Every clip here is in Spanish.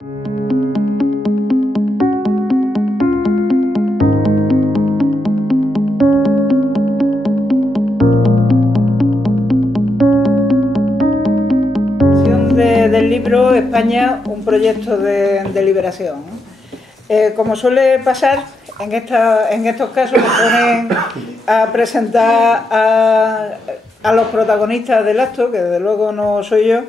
Del libro España, un proyecto de liberación. Como suele pasar, en estos casos me ponen a presentar a los protagonistas del acto, que desde luego no soy yo,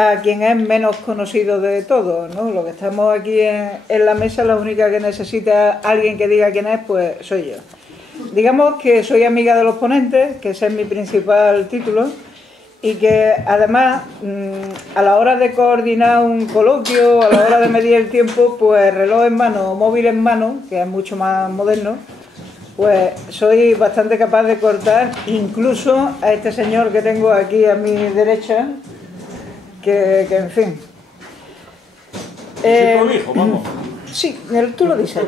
a quien es menos conocido de todos, ¿no? Lo que estamos aquí en la mesa, la única que necesita alguien que diga quién es, pues soy yo. Digamos que soy amiga de los ponentes, que ese es mi principal título, y que además a la hora de coordinar un coloquio, a la hora de medir el tiempo, pues reloj en mano o móvil en mano, que es mucho más moderno, pues soy bastante capaz de cortar incluso a este señor que tengo aquí a mi derecha, que en fin. Vamos. Sí, tú lo dices.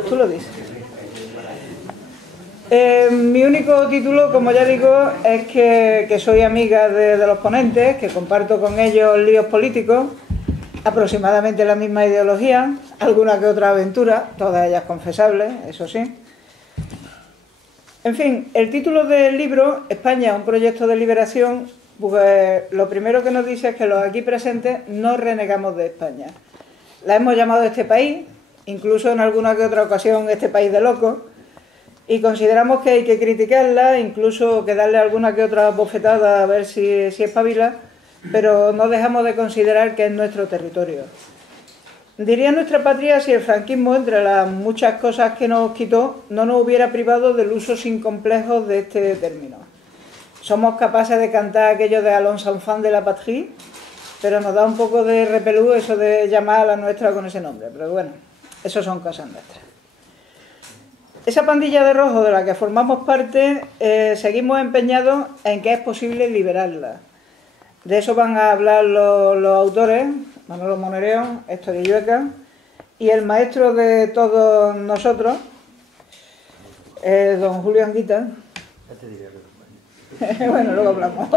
Mi único título, como ya digo, es que soy amiga de los ponentes, que comparto con ellos líos políticos, aproximadamente la misma ideología, alguna que otra aventura, todas ellas confesables, eso sí. En fin, el título del libro, España, un proyecto de liberación, pues lo primero que nos dice es que los aquí presentes no renegamos de España. La hemos llamado este país, incluso en alguna que otra ocasión este país de locos, y consideramos que hay que criticarla, incluso que darle alguna que otra bofetada a ver si espabila, pero no dejamos de considerar que es nuestro territorio. Diría nuestra patria si el franquismo, entre las muchas cosas que nos quitó, no nos hubiera privado del uso sin complejos de este término. Somos capaces de cantar aquello de Allons enfants de la patrie, pero nos da un poco de repelú eso de llamar a la nuestra con ese nombre, pero bueno, eso son cosas nuestras. Esa pandilla de rojo de la que formamos parte, seguimos empeñados en que es posible liberarla. De eso van a hablar los autores, Manolo Monereo, Héctor Illueca, y el maestro de todos nosotros, don Julio Anguita. Bueno, luego hablamos.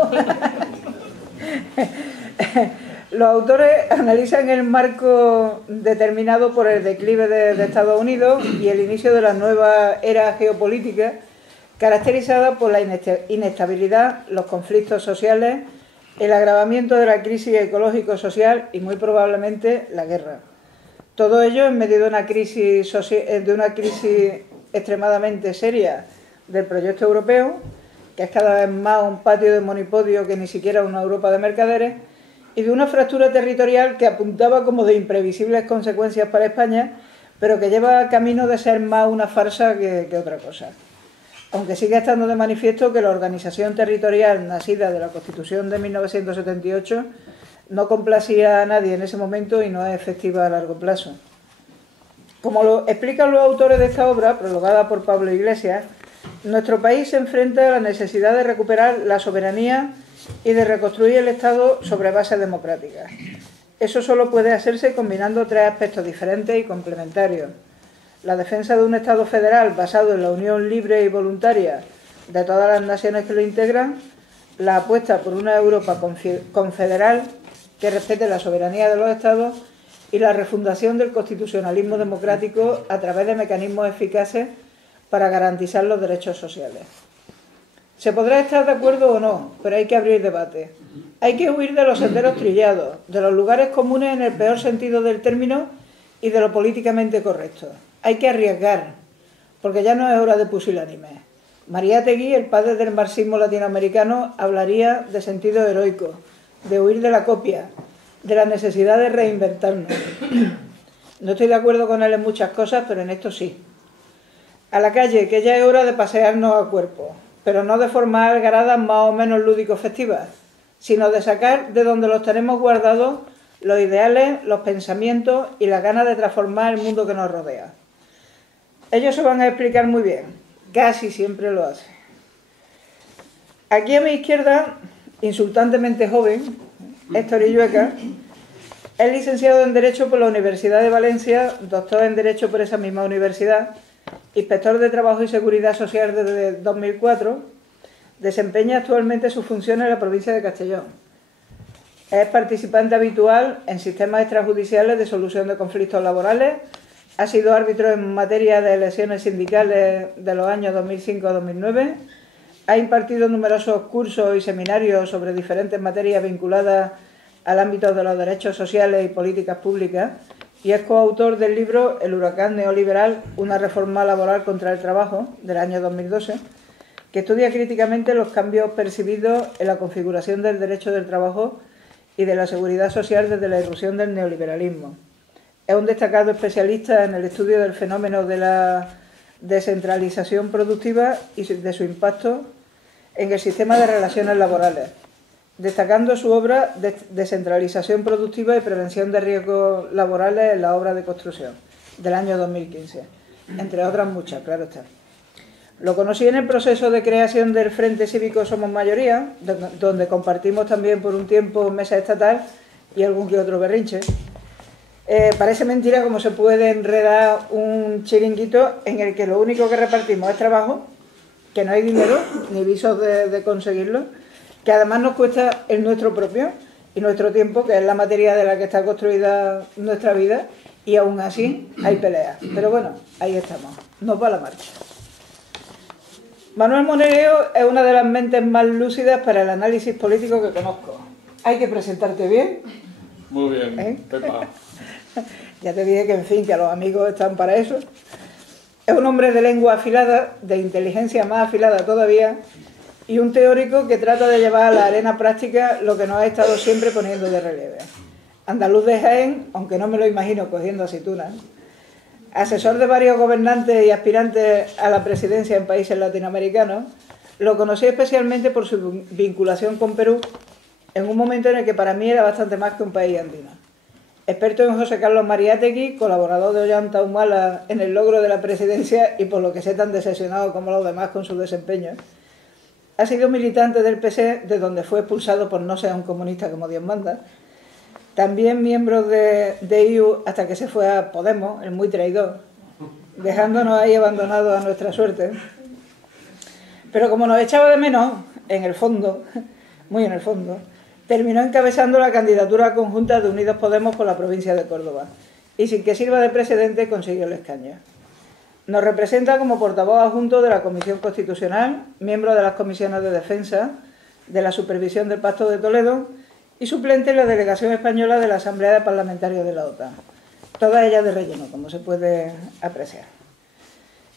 Los autores analizan el marco determinado por el declive de Estados Unidos y el inicio de la nueva era geopolítica, caracterizada por la inestabilidad, los conflictos sociales, el agravamiento de la crisis ecológico-social y muy probablemente la guerra. Todo ello en medio de una crisis extremadamente seria del proyecto europeo, que es cada vez más un patio de monipodio que ni siquiera una Europa de mercaderes, y de una fractura territorial que apuntaba como de imprevisibles consecuencias para España, pero que lleva camino de ser más una farsa que otra cosa. Aunque sigue estando de manifiesto que la organización territorial nacida de la Constitución de 1978 no complacía a nadie en ese momento y no es efectiva a largo plazo. Como lo explican los autores de esta obra, prologada por Pablo Iglesias, nuestro país se enfrenta a la necesidad de recuperar la soberanía y de reconstruir el Estado sobre bases democráticas. Eso solo puede hacerse combinando tres aspectos diferentes y complementarios: la defensa de un Estado federal basado en la unión libre y voluntaria de todas las naciones que lo integran, la apuesta por una Europa confederal que respete la soberanía de los Estados y la refundación del constitucionalismo democrático a través de mecanismos eficaces para garantizar los derechos sociales. Se podrá estar de acuerdo o no, pero hay que abrir debate. Hay que huir de los senderos trillados, de los lugares comunes en el peor sentido del término y de lo políticamente correcto. Hay que arriesgar, porque ya no es hora de pusilánimes. Mariátegui, el padre del marxismo latinoamericano, hablaría de sentido heroico, de huir de la copia, de la necesidad de reinventarnos. No estoy de acuerdo con él en muchas cosas, pero en esto sí. A la calle, que ya es hora de pasearnos a cuerpo, pero no de formas algaradas más o menos lúdico-festivas, sino de sacar de donde los tenemos guardados los ideales, los pensamientos y las ganas de transformar el mundo que nos rodea. Ellos se van a explicar muy bien, casi siempre lo hacen. Aquí a mi izquierda, insultantemente joven, Héctor Illueca, es licenciado en Derecho por la Universidad de Valencia, doctor en Derecho por esa misma universidad, inspector de Trabajo y Seguridad Social desde 2004, desempeña actualmente sus funciones en la provincia de Castellón. Es participante habitual en sistemas extrajudiciales de solución de conflictos laborales. Ha sido árbitro en materia de elecciones sindicales de los años 2005 a 2009. Ha impartido numerosos cursos y seminarios sobre diferentes materias vinculadas al ámbito de los derechos sociales y políticas públicas y es coautor del libro El huracán neoliberal, una reforma laboral contra el trabajo, del año 2012, que estudia críticamente los cambios percibidos en la configuración del derecho del trabajo y de la seguridad social desde la irrupción del neoliberalismo. Es un destacado especialista en el estudio del fenómeno de la descentralización productiva y de su impacto en el sistema de relaciones laborales, destacando su obra Descentralización productiva y prevención de riesgos laborales en la obra de construcción, del año 2015, entre otras muchas, claro está. Lo conocí en el proceso de creación del Frente Cívico Somos Mayoría, donde compartimos también por un tiempo mesa estatal y algún que otro berrinche. Parece mentira cómo se puede enredar un chiringuito en el que lo único que repartimos es trabajo, que no hay dinero ni visos de conseguirlo, que además nos cuesta el nuestro propio y nuestro tiempo, que es la materia de la que está construida nuestra vida, y aún así hay peleas. Pero bueno, ahí estamos, nos va la marcha. Manuel Monerio es una de las mentes más lúcidas para el análisis político que conozco. Hay que presentarte bien. Muy bien, Pepa. Ya te dije que, en fin, que los amigos están para eso. Es un hombre de lengua afilada, de inteligencia más afilada todavía, y un teórico que trata de llevar a la arena práctica lo que nos ha estado siempre poniendo de relieve. Andaluz de Jaén, aunque no me lo imagino cogiendo aceitunas. Asesor de varios gobernantes y aspirantes a la presidencia en países latinoamericanos, lo conocí especialmente por su vinculación con Perú, en un momento en el que para mí era bastante más que un país andino. Experto en José Carlos Mariátegui, colaborador de Ollanta Humala en el logro de la presidencia y por lo que sé tan decepcionado como los demás con su desempeño. Ha sido militante del PC, de donde fue expulsado por no ser un comunista como Dios manda. También miembro de IU hasta que se fue a Podemos, el muy traidor, dejándonos ahí abandonados a nuestra suerte. Pero como nos echaba de menos, en el fondo, muy en el fondo, terminó encabezando la candidatura conjunta de Unidos Podemos por la provincia de Córdoba y sin que sirva de precedente consiguió el escaño. Nos representa como portavoz adjunto de la Comisión Constitucional, miembro de las comisiones de Defensa, de la Supervisión del Pacto de Toledo y suplente en la Delegación Española de la Asamblea de Parlamentarios de la OTAN. Todas ellas de relleno, como se puede apreciar.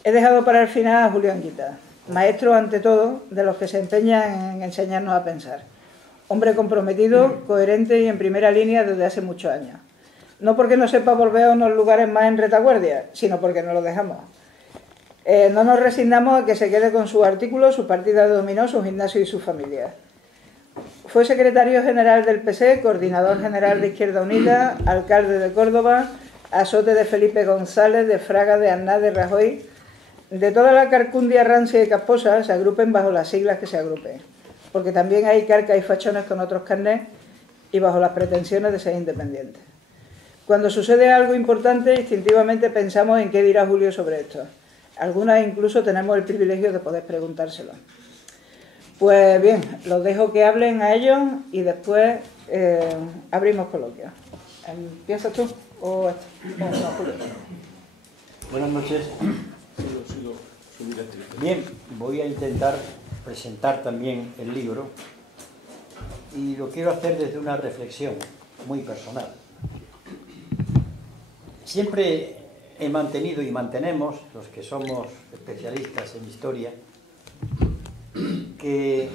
He dejado para el final a Julio Anguita, maestro ante todo de los que se empeñan en enseñarnos a pensar. Hombre comprometido, coherente y en primera línea desde hace muchos años. No porque no sepa volver a unos lugares más en retaguardia, sino porque no lo dejamos. No nos resignamos a que se quede con sus artículos, su partida de dominó, su gimnasio y su familia. Fue secretario general del PC, coordinador general de Izquierda Unida, alcalde de Córdoba, azote de Felipe González, de Fraga, de Aznar, de Rajoy. De toda la carcundia rancia y casposa se agrupen bajo las siglas que se agrupen, porque también hay carcas y fachones con otros carnés y bajo las pretensiones de ser independientes. Cuando sucede algo importante, instintivamente pensamos en qué dirá Julio sobre esto. Algunas incluso tenemos el privilegio de poder preguntárselo. Pues bien, los dejo que hablen a ellos y después abrimos coloquio. ¿Empiezas tú o no, Julio? Buenas noches. Bien, voy a intentar presentar también el libro y lo quiero hacer desde una reflexión muy personal. Siempre he mantenido y mantenemos, los que somos especialistas en historia, que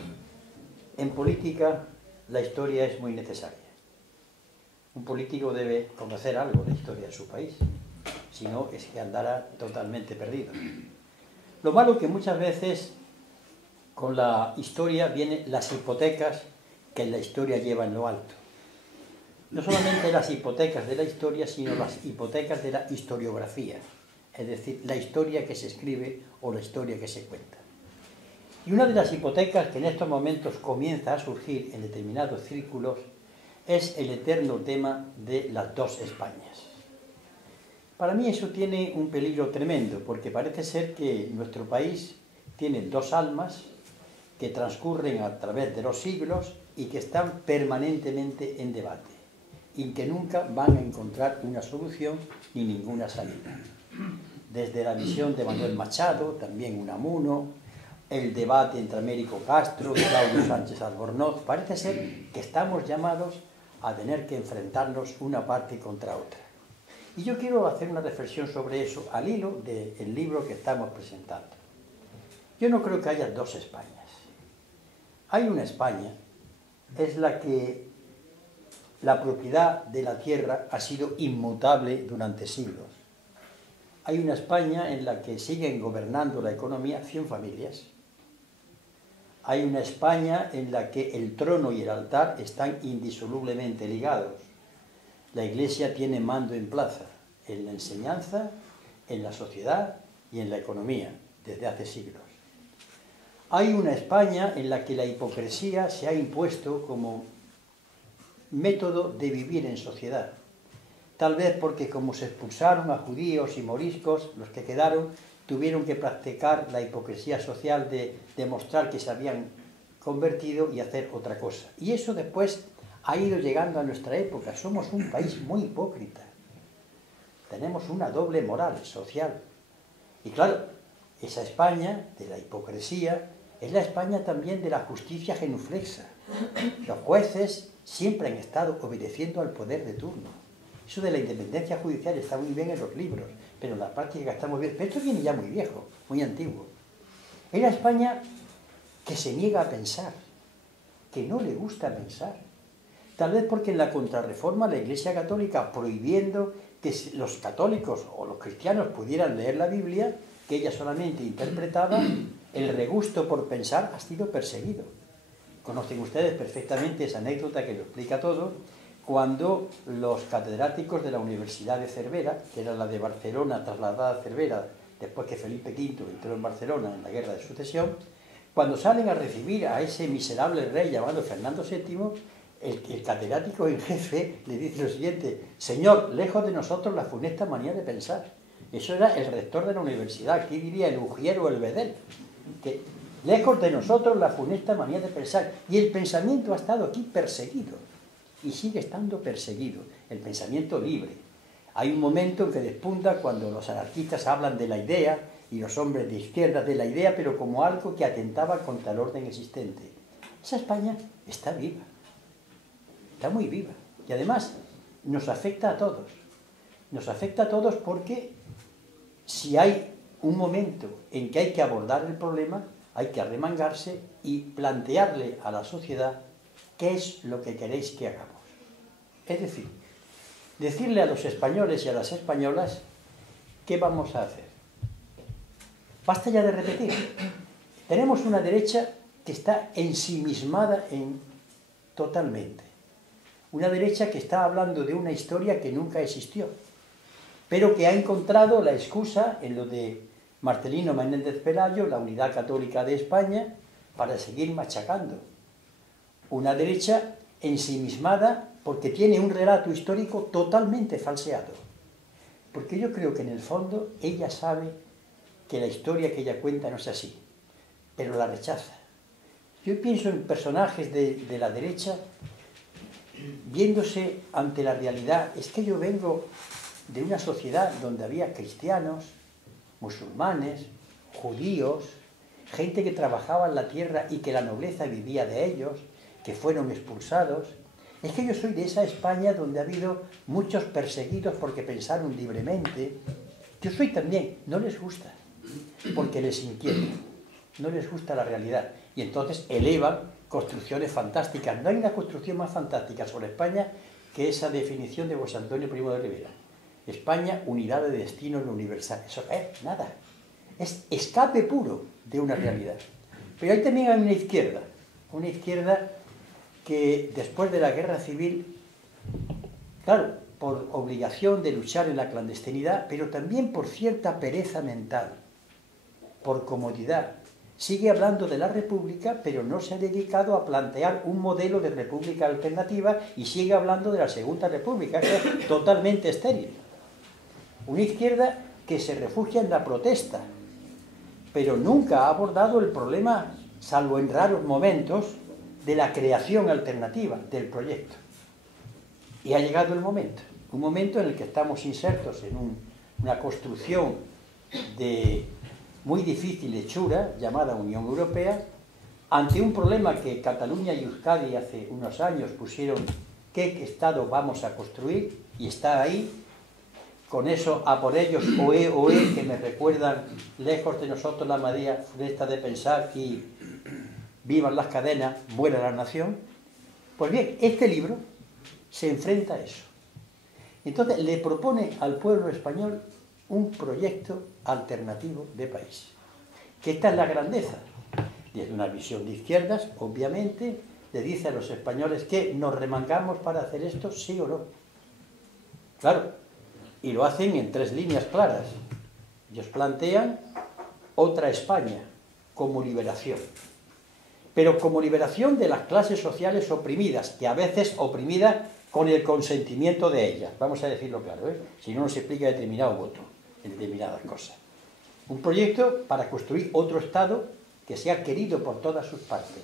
en política la historia es muy necesaria. Un político debe conocer algo de la historia de su país, si no es que andará totalmente perdido. Lo malo que muchas veces con la historia vienen las hipotecas que la historia lleva en lo alto. No solamente las hipotecas de la historia, sino las hipotecas de la historiografía, es decir, la historia que se escribe o la historia que se cuenta. Y una de las hipotecas que en estos momentos comienza a surgir en determinados círculos es el eterno tema de las dos Españas. Para mí eso tiene un peligro tremendo, porque parece ser que nuestro país tiene dos almas que transcurren a través de los siglos y que están permanentemente en debate y que nunca van a encontrar una solución ni ninguna salida. Desde la visión de Manuel Machado, también Unamuno, el debate entre Américo Castro y Claudio Sánchez Albornoz, parece ser que estamos llamados a tener que enfrentarnos una parte contra otra. Y yo quiero hacer una reflexión sobre eso al hilo del libro que estamos presentando. Yo no creo que haya dos Españas. Hay una España, es la que la propiedad de la tierra ha sido inmutable durante siglos. Hay una España en la que siguen gobernando la economía 100 familias. Hay una España en la que el trono y el altar están indisolublemente ligados. La Iglesia tiene mando en plaza, en la enseñanza, en la sociedad y en la economía, desde hace siglos. Hay una España en la que la hipocresía se ha impuesto como método de vivir en sociedad. Tal vez porque como se expulsaron a judíos y moriscos, los que quedaron tuvieron que practicar la hipocresía social de demostrar que se habían convertido y hacer otra cosa. Y eso después ha ido llegando a nuestra época. Somos un país muy hipócrita. Tenemos una doble moral social. Y claro, esa España de la hipocresía es la España también de la justicia genuflexa. Los jueces siempre han estado obedeciendo al poder de turno. Eso de la independencia judicial está muy bien en los libros, pero en la práctica está muy bien. Pero esto viene ya muy viejo, muy antiguo. Es la España que se niega a pensar, que no le gusta pensar. Tal vez porque en la Contrarreforma la Iglesia Católica, prohibiendo que los católicos o los cristianos pudieran leer la Biblia, que ella solamente interpretaba, el regusto por pensar ha sido perseguido. Conocen ustedes perfectamente esa anécdota que lo explica todo, cuando los catedráticos de la Universidad de Cervera, que era la de Barcelona trasladada a Cervera después que Felipe V entró en Barcelona en la Guerra de Sucesión, cuando salen a recibir a ese miserable rey llamado Fernando VII, el catedrático en jefe le dice lo siguiente: Señor, lejos de nosotros la funesta manía de pensar. Eso era el rector de la universidad, aquí diría el Ujier o el Bedel, que lejos de nosotros la funesta manía de pensar. Y el pensamiento ha estado aquí perseguido, y sigue estando perseguido, el pensamiento libre. Hay un momento en que despunta cuando los anarquistas hablan de la idea, y los hombres de izquierda de la idea, pero como algo que atentaba contra el orden existente. Esa España está viva, está muy viva, y además nos afecta a todos. Nos afecta a todos porque si hay un momento en que hay que abordar el problema, hay que arremangarse y plantearle a la sociedad qué es lo que queréis que hagamos. Es decir, decirle a los españoles y a las españolas qué vamos a hacer. Basta ya de repetir. Tenemos una derecha que está ensimismada totalmente. Una derecha que está hablando de una historia que nunca existió, pero que ha encontrado la excusa en lo de Marcelino Menéndez Pelayo, la unidad católica de España, para seguir machacando. Una derecha ensimismada porque tiene un relato histórico totalmente falseado. Porque yo creo que en el fondo ella sabe que la historia que ella cuenta no es así, pero la rechaza. Yo pienso en personajes de la derecha viéndose ante la realidad. Es que yo vengo de una sociedad donde había cristianos, musulmanes, judíos, gente que trabajaba en la tierra y que la nobleza vivía de ellos, que fueron expulsados. Es que yo soy de esa España donde ha habido muchos perseguidos porque pensaron libremente. Yo soy también, no les gusta, porque les inquieta, no les gusta la realidad. Y entonces elevan construcciones fantásticas. No hay una construcción más fantástica sobre España que esa definición de José Antonio Primo de Rivera. España, unidad de destino en lo universal. Eso es nada. Es escape puro de una realidad. Pero hay también una izquierda que después de la guerra civil, claro, por obligación de luchar en la clandestinidad, pero también por cierta pereza mental, por comodidad, sigue hablando de la República, pero no se ha dedicado a plantear un modelo de república alternativa y sigue hablando de la Segunda República. Eso es totalmente estéril. Una izquierda que se refugia en la protesta, pero nunca ha abordado el problema, salvo en raros momentos, de la creación alternativa del proyecto. Y ha llegado el momento, un momento en el que estamos insertos en una construcción muy difícil hechura, llamada Unión Europea, ante un problema que Cataluña y Euskadi hace unos años pusieron: ¿qué Estado vamos a construir? Y está ahí, con eso a por ellos, oe, oe, que me recuerdan lejos de nosotros la María Funesta de pensar y vivan las cadenas, muera la nación. Pues bien, este libro se enfrenta a eso. Entonces le propone al pueblo español un proyecto alternativo de país. Que esta es la grandeza. Desde una visión de izquierdas, obviamente, le dice a los españoles que nos remangamos para hacer esto, sí o no. Claro, y lo hacen en 3 líneas claras. Ellos plantean otra España como liberación. Pero como liberación de las clases sociales oprimidas, que a veces oprimidas con el consentimiento de ellas. Vamos a decirlo claro, ¿eh? Si no, nos explica determinado voto en determinadas cosas. Un proyecto para construir otro Estado que sea querido por todas sus partes,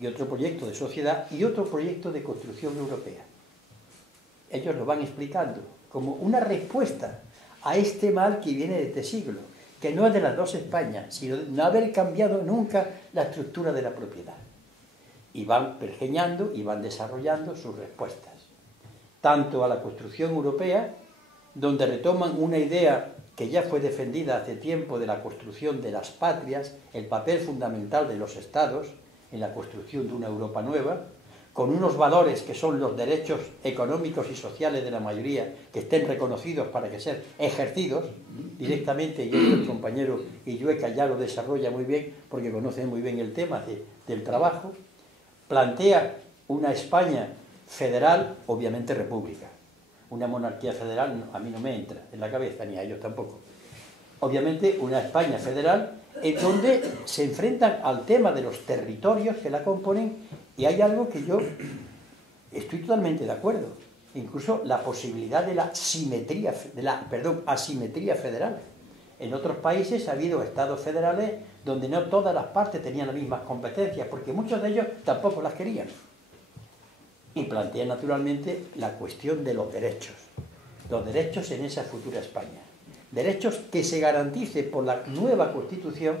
y otro proyecto de sociedad y otro proyecto de construcción europea. Ellos lo van explicando como una respuesta a este mal que viene de este siglo, que no es de las 2 Españas, sino de no haber cambiado nunca la estructura de la propiedad. Y van pergeñando y van desarrollando sus respuestas, tanto a la construcción europea, donde retoman una idea que ya fue defendida hace tiempo de la construcción de las patrias, el papel fundamental de los Estados en la construcción de una Europa nueva, con unos valores que son los derechos económicos y sociales de la mayoría, que estén reconocidos para que sean ejercidos directamente, y el compañero Illueca ya lo desarrolla muy bien, porque conoce muy bien el tema del trabajo. Plantea una España federal, obviamente república. Una monarquía federal a mí no me entra en la cabeza, ni a ellos tampoco. Obviamente una España federal en donde se enfrentan al tema de los territorios que la componen, y hay algo que yo estoy totalmente de acuerdo. Incluso la posibilidad de la asimetría federal. En otros países ha habido estados federales donde no todas las partes tenían las mismas competencias, porque muchos de ellos tampoco las querían. Y plantea naturalmente la cuestión de los derechos en esa futura España. Derechos que se garantice por la nueva Constitución,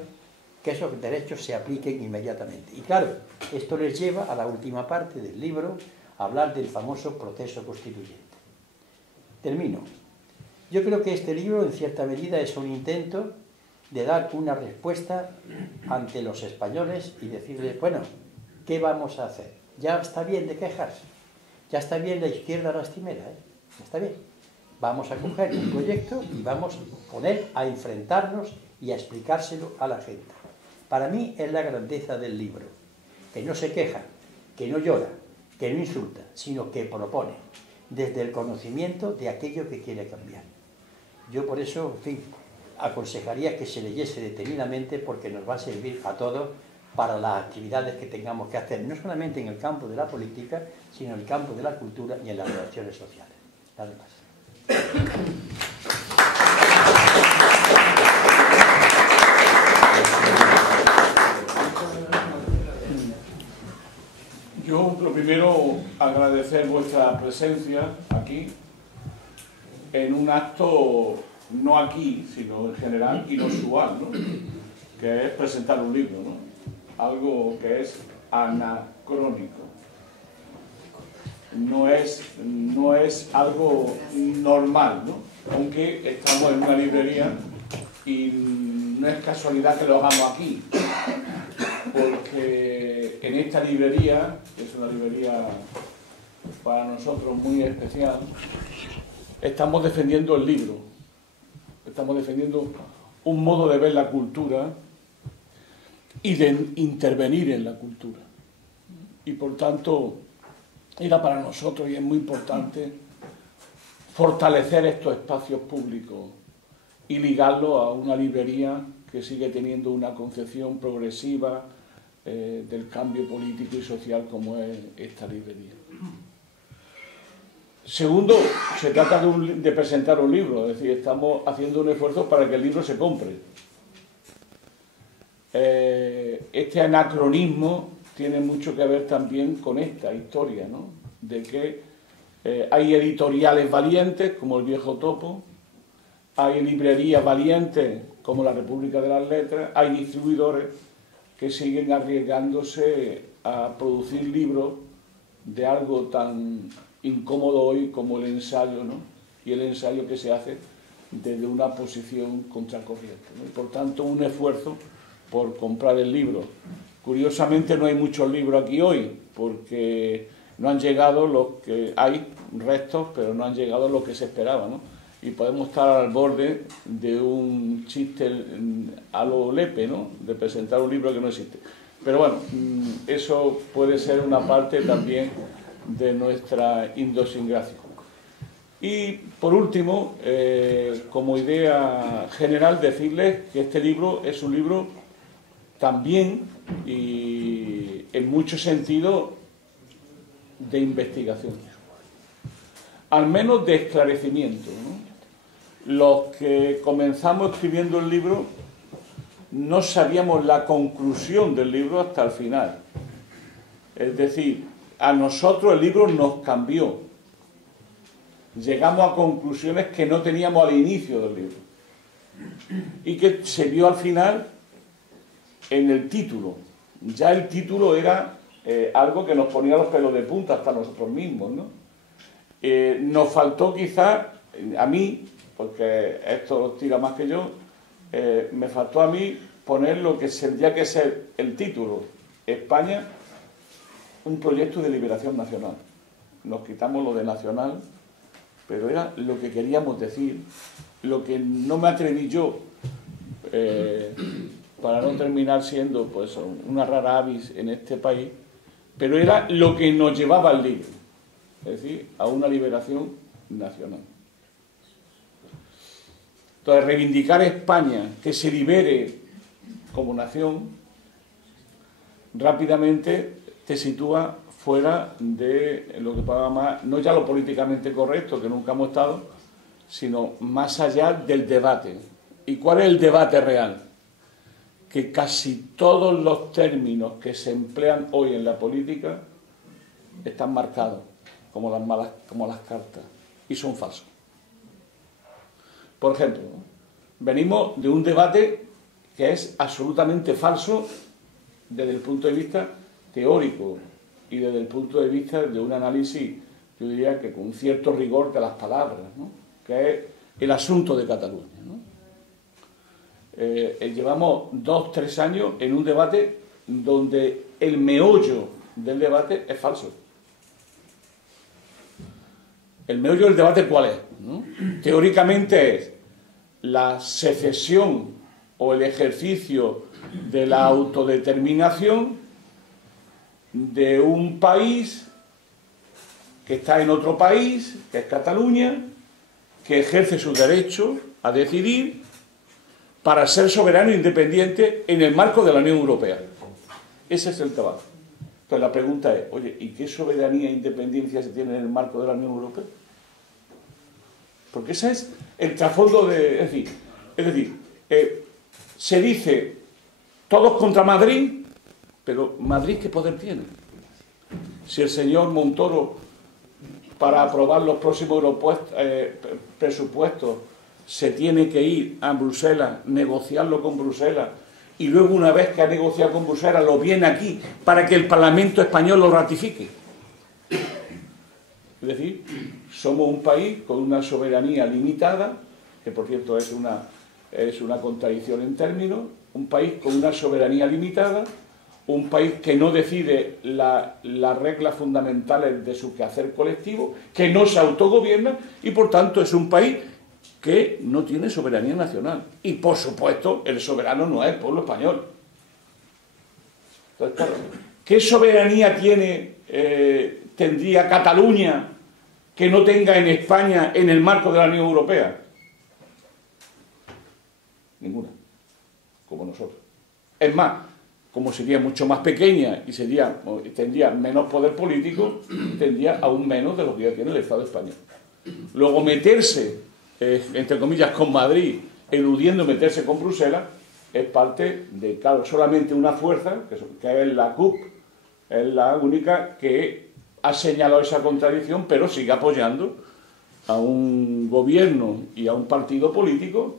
que esos derechos se apliquen inmediatamente. Y claro, esto les lleva a la última parte del libro, a hablar del famoso proceso constituyente. Termino. Yo creo que este libro, en cierta medida, es un intento de dar una respuesta ante los españoles y decirles, bueno, ¿qué vamos a hacer? Ya está bien de quejarse, ya está bien la izquierda lastimera, ya está bien. Vamos a coger un proyecto y vamos a poner a enfrentarnos y a explicárselo a la gente. Para mí es la grandeza del libro, que no se queja, que no llora, que no insulta, sino que propone, desde el conocimiento de aquello que quiere cambiar. Yo por eso, en fin, aconsejaría que se leyese detenidamente, porque nos va a servir a todos para las actividades que tengamos que hacer, no solamente en el campo de la política, sino en el campo de la cultura y en las relaciones sociales. Nada más. Yo, lo primero, agradecer vuestra presencia aquí, en un acto, no aquí, sino en general, inusual, ¿no? Que es presentar un libro, ¿no? Algo que es anacrónico. No es algo normal, ¿no? Aunque estamos en una librería y no es casualidad que lo hagamos aquí, porque en esta librería, que es una librería para nosotros muy especial, estamos defendiendo el libro, estamos defendiendo un modo de ver la cultura y de intervenir en la cultura. Y por tanto, era para nosotros, y es muy importante, fortalecer estos espacios públicos y ligarlos a una librería que sigue teniendo una concepción progresiva del cambio político y social como es esta librería. Segundo, se trata de presentar un libro, es decir, estamos haciendo un esfuerzo para que el libro se compre. Este anacronismo tiene mucho que ver también con esta historia, ¿no? De que hay editoriales valientes, como El Viejo Topo, hay librerías valientes, como La República de las Letras, hay distribuidores que siguen arriesgándose a producir libros de algo tan incómodo hoy como el ensayo, ¿no? Y el ensayo que se hace desde una posición contracorriente, ¿no? Y por tanto, un esfuerzo por comprar el libro. Curiosamente no hay muchos libros aquí hoy, porque no han llegado los que hay, restos, pero no han llegado los que se esperaba, ¿no? Y podemos estar al borde de un chiste a lo Lepe, ¿no? De presentar un libro que no existe. Pero bueno, eso puede ser una parte también de nuestra idiosincrasia. Y por último, como idea general, decirles que este libro es un libro también y en muchos sentidos de investigación, al menos de esclarecimiento, ¿no? Los que comenzamos escribiendo el libro no sabíamos la conclusión del libro hasta el final. Es decir, a nosotros el libro nos cambió. Llegamos a conclusiones que no teníamos al inicio del libro y que se vio al final en el título. Ya el título era algo que nos ponía los pelos de punta hasta nosotros mismos, ¿no? Nos faltó quizás, a mí, porque esto lo tira más que yo, me faltó a mí poner lo que tendría que ser el título: España, un proyecto de liberación nacional. Nos quitamos lo de nacional, pero era lo que queríamos decir, lo que no me atreví yo, para no terminar siendo pues una rara avis en este país, pero era lo que nos llevaba al libro, es decir, a una liberación nacional. Entonces, reivindicar España, que se libere como nación, rápidamente te sitúa fuera de lo que podemos llamar, no ya lo políticamente correcto, que nunca hemos estado, sino más allá del debate. ¿Y cuál es el debate real? Que casi todos los términos que se emplean hoy en la política están marcados como las cartas, y son falsos. Por ejemplo, venimos de un debate que es absolutamente falso desde el punto de vista teórico y desde el punto de vista de un análisis, yo diría que con un cierto rigor de las palabras, ¿no? Que es el asunto de Cataluña, ¿no? Llevamos 2-3 años en un debate donde el meollo del debate es falso. ¿El meollo del debate cuál es? ¿No? Teóricamente es la secesión o el ejercicio de la autodeterminación de un país que está en otro país, que es Cataluña, que ejerce su derecho a decidir para ser soberano e independiente en el marco de la Unión Europea. Ese es el trabajo. Entonces la pregunta es, oye, ¿y qué soberanía e independencia se tiene en el marco de la Unión Europea? Porque ese es el trasfondo de... Es decir, se dice todos contra Madrid, pero ¿Madrid qué poder tiene? Si el señor Montoro, para aprobar los próximos presupuestos, se tiene que ir a Bruselas, negociarlo con Bruselas, y luego una vez que ha negociado con Bruselas lo viene aquí para que el Parlamento español lo ratifique. Es decir, somos un país con una soberanía limitada, que por cierto es una contradicción en términos, un país con una soberanía limitada, un país que no decide las reglas fundamentales de su quehacer colectivo, que no se autogobierna y por tanto es un país que no tiene soberanía nacional. Y por supuesto el soberano no es el pueblo español. Entonces, claro, ¿qué soberanía tendría Cataluña que no tenga en España en el marco de la Unión Europea? Ninguna, como nosotros. Es más, como sería mucho más pequeña y tendría menos poder político, tendría aún menos de lo que ya tiene el Estado español. Luego meterse, entre comillas, con Madrid, eludiendo meterse con Bruselas, es parte de, claro, solamente una fuerza, que es la CUP, Es la única que ha señalado esa contradicción, pero sigue apoyando a un gobierno y a un partido político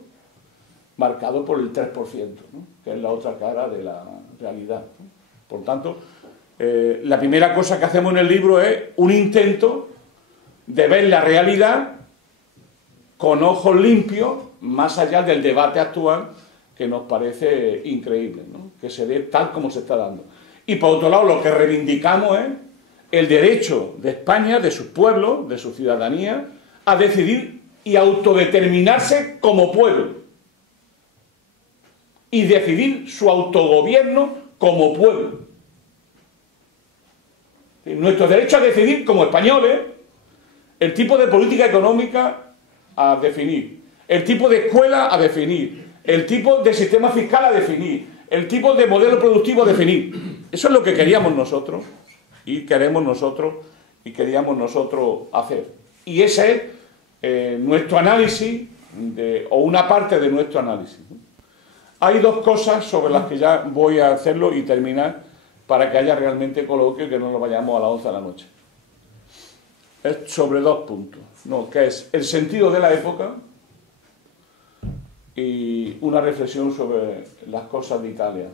marcado por el 3%, ¿no? Que es la otra cara de la realidad, ¿no? Por tanto, la primera cosa que hacemos en el libro es un intento de ver la realidad con ojos limpios, más allá del debate actual, que nos parece increíble, ¿no? Que se dé tal como se está dando. Y por otro lado, lo que reivindicamos es el derecho de España, de sus pueblos, de su ciudadanía, a decidir y autodeterminarse como pueblo. Y decidir su autogobierno como pueblo. Nuestro derecho a decidir como españoles el tipo de política económica a definir, el tipo de escuela a definir, el tipo de sistema fiscal a definir, el tipo de modelo productivo a definir. Eso es lo que queríamos nosotros y queremos nosotros y queríamos nosotros hacer. Y ese es nuestro análisis, o una parte de nuestro análisis. Hay dos cosas sobre las que ya voy a hacerlo y terminar para que haya realmente coloquio y que no nos vayamos a las 11 de la noche. Es sobre dos puntos, ¿no? Que es el sentido de la época y una reflexión sobre las cosas de Italia,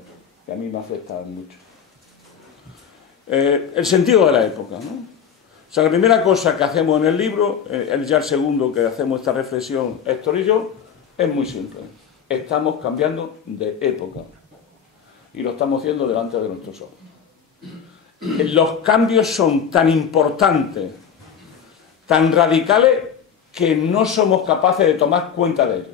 que a mí me afectan mucho. El sentido de la época, ¿no? O sea, la primera cosa que hacemos en el libro, ya el segundo que hacemos esta reflexión, Héctor y yo, es muy simple. Estamos cambiando de época y lo estamos haciendo delante de nuestros ojos. Los cambios son tan importantes, tan radicales, que no somos capaces de tomar cuenta de ellos.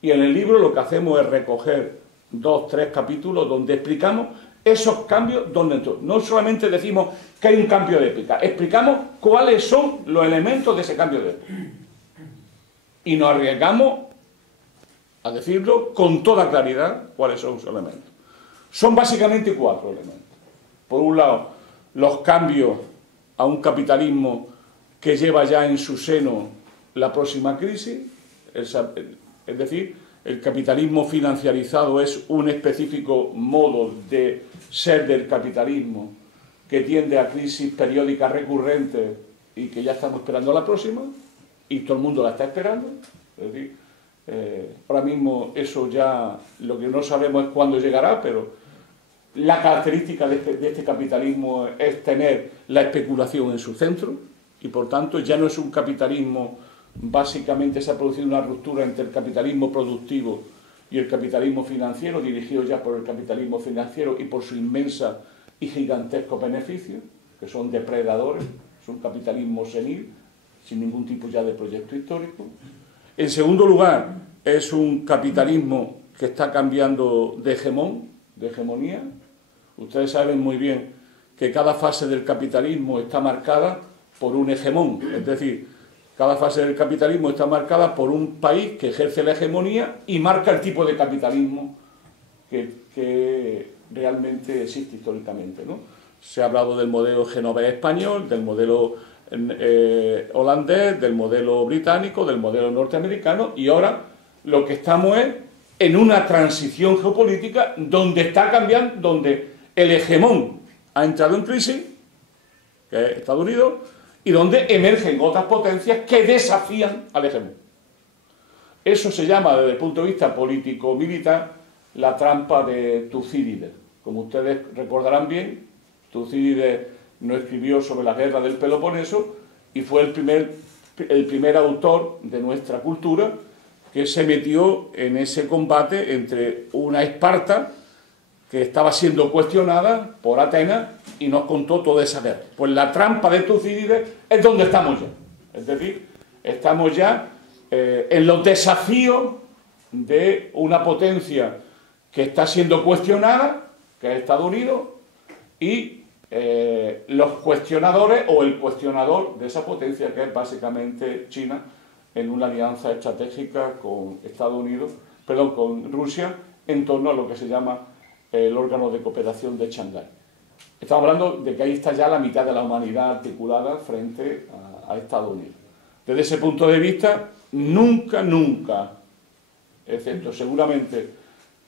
Y en el libro lo que hacemos es recoger 2 o 3 capítulos donde explicamos esos cambios, donde no solamente decimos que hay un cambio de época, explicamos cuáles son los elementos de ese cambio de época. Y nos arriesgamos a decirlo con toda claridad cuáles son sus elementos. Son básicamente 4 elementos. Por un lado, los cambios a un capitalismo que lleva ya en su seno la próxima crisis, es decir, el capitalismo financiarizado es un específico modo de ser del capitalismo que tiende a crisis periódicas recurrentes y que ya estamos esperando la próxima, y todo el mundo la está esperando. Es decir, ahora mismo eso ya, lo que no sabemos es cuándo llegará, pero la característica de este capitalismo es tener la especulación en su centro, y por tanto ya no es un capitalismo, básicamente se ha producido una ruptura entre el capitalismo productivo y el capitalismo financiero, dirigido ya por el capitalismo financiero y por su inmensa y gigantesco beneficio, que son depredadores, es un capitalismo senil, sin ningún tipo ya de proyecto histórico. En segundo lugar, es un capitalismo que está cambiando de hegemonía. Ustedes saben muy bien que cada fase del capitalismo está marcada por un hegemón, es decir, cada fase del capitalismo está marcada por un país que ejerce la hegemonía y marca el tipo de capitalismo que realmente existe históricamente, ¿no? Se ha hablado del modelo genovés español, del modelo holandés, del modelo británico, del modelo norteamericano, y ahora lo que estamos es en una transición geopolítica donde está cambiando, donde el hegemón ha entrado en crisis, que es Estados Unidos, y donde emergen otras potencias que desafían al hegemón. Eso se llama, desde el punto de vista político-militar, la trampa de Tucídides. Como ustedes recordarán bien, Tucídides no escribió sobre la guerra del Peloponeso y fue el primer autor de nuestra cultura que se metió en ese combate entre una Esparta que estaba siendo cuestionada por Atenas y nos contó toda esa guerra. Pues la trampa de Tucídides es donde estamos ya. Es decir, estamos ya en los desafíos de una potencia que está siendo cuestionada, que es Estados Unidos, y los cuestionadores o el cuestionador de esa potencia, que es básicamente China, en una alianza estratégica con Estados Unidos, perdón, con Rusia, en torno a lo que se llama el órgano de cooperación de Shanghái. Estamos hablando de que ahí está ya la mitad de la humanidad articulada frente a Estados Unidos. Desde ese punto de vista, nunca, excepto seguramente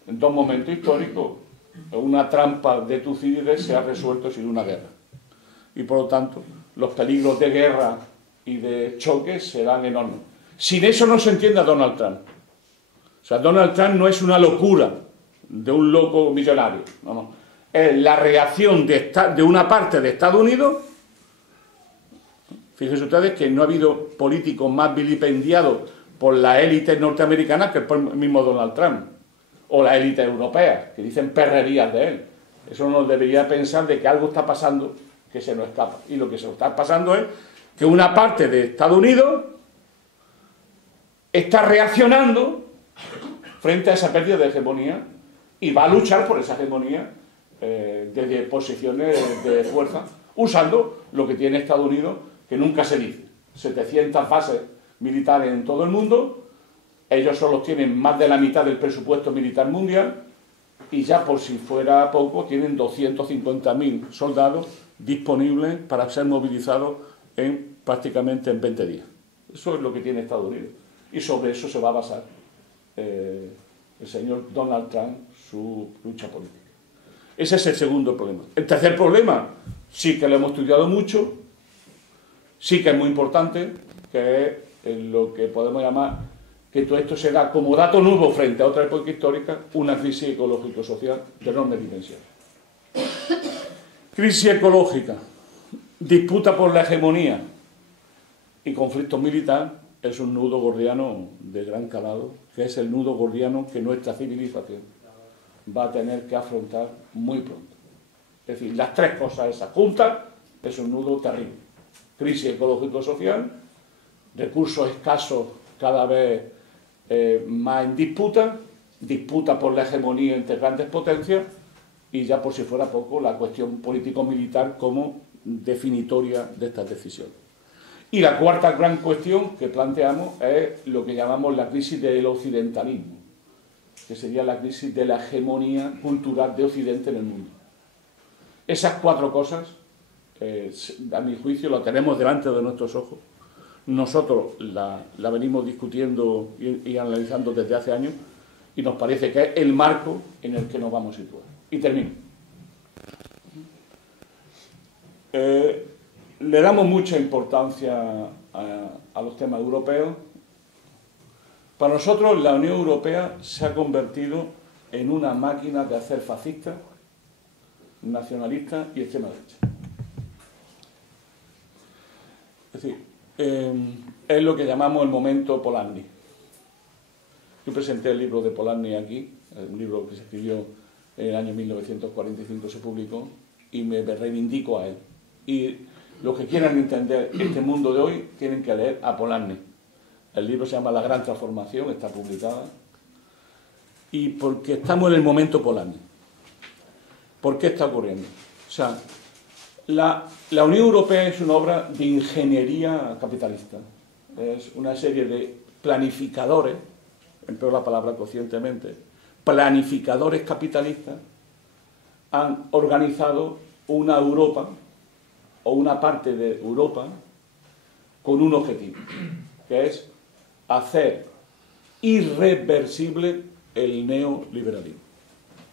en 2 momentos históricos, una trampa de Tucídides se ha resuelto sin una guerra. Y por lo tanto, los peligros de guerra y de choque serán enormes. Sin eso no se entiende a Donald Trump. O sea, Donald Trump no es una locura de un loco millonario. No, no. Es la reacción de una parte de Estados Unidos. Fíjense ustedes que no ha habido políticos más vilipendiados por la élite norteamericana que por el mismo Donald Trump. O la élite europea, que dicen perrerías de él. Eso nos debería pensar de que algo está pasando que se nos escapa. Y lo que se nos está pasando es que una parte de Estados Unidos está reaccionando frente a esa pérdida de hegemonía y va a luchar por esa hegemonía desde posiciones de fuerza, usando lo que tiene Estados Unidos, que nunca se dice. 700 bases militares en todo el mundo, ellos solo tienen más de la mitad del presupuesto militar mundial y ya por si fuera poco tienen 250.000 soldados disponibles para ser movilizados prácticamente en 20 días. Eso es lo que tiene Estados Unidos. Y sobre eso se va a basar el señor Donald Trump, su lucha política. Ese es el segundo problema. El tercer problema, sí que lo hemos estudiado mucho, sí que es muy importante, que es lo que podemos llamar, que todo esto se da como dato nuevo frente a otra época histórica, una crisis ecológico-social de enorme dimensión. Crisis ecológica, disputa por la hegemonía y conflicto militar es un nudo gordiano de gran calado, que es el nudo gordiano que nuestra civilización va a tener que afrontar muy pronto. Es decir, las tres cosas esas juntas es un nudo terrible. Crisis ecológico-social, recursos escasos cada vez más en disputa, disputa por la hegemonía entre grandes potencias y ya por si fuera poco la cuestión político-militar como definitoria de estas decisiones. Y la cuarta gran cuestión que planteamos es lo que llamamos la crisis del occidentalismo, que sería la crisis de la hegemonía cultural de Occidente en el mundo. Esas cuatro cosas, a mi juicio, las tenemos delante de nuestros ojos. Nosotros la venimos discutiendo y analizando desde hace años y nos parece que es el marco en el que nos vamos a situar. Y termino. Le damos mucha importancia a los temas europeos. Para nosotros la Unión Europea se ha convertido en una máquina de hacer fascista, nacionalista y extrema derecha. Es decir, es lo que llamamos el momento Polanyi. Yo presenté el libro de Polanyi aquí, un libro que se escribió en el año 1945, se publicó, y me reivindico a él. Y los que quieran entender este mundo de hoy tienen que leer a Polanyi. El libro se llama La Gran Transformación, está publicada. Y porque estamos en el momento Polanyi. ¿Por qué está ocurriendo? O sea, la Unión Europea es una obra de ingeniería capitalista. Es una serie de planificadores, empleo la palabra conscientemente, planificadores capitalistas han organizado una Europa o una parte de Europa con un objetivo, que es hacer irreversible el neoliberalismo.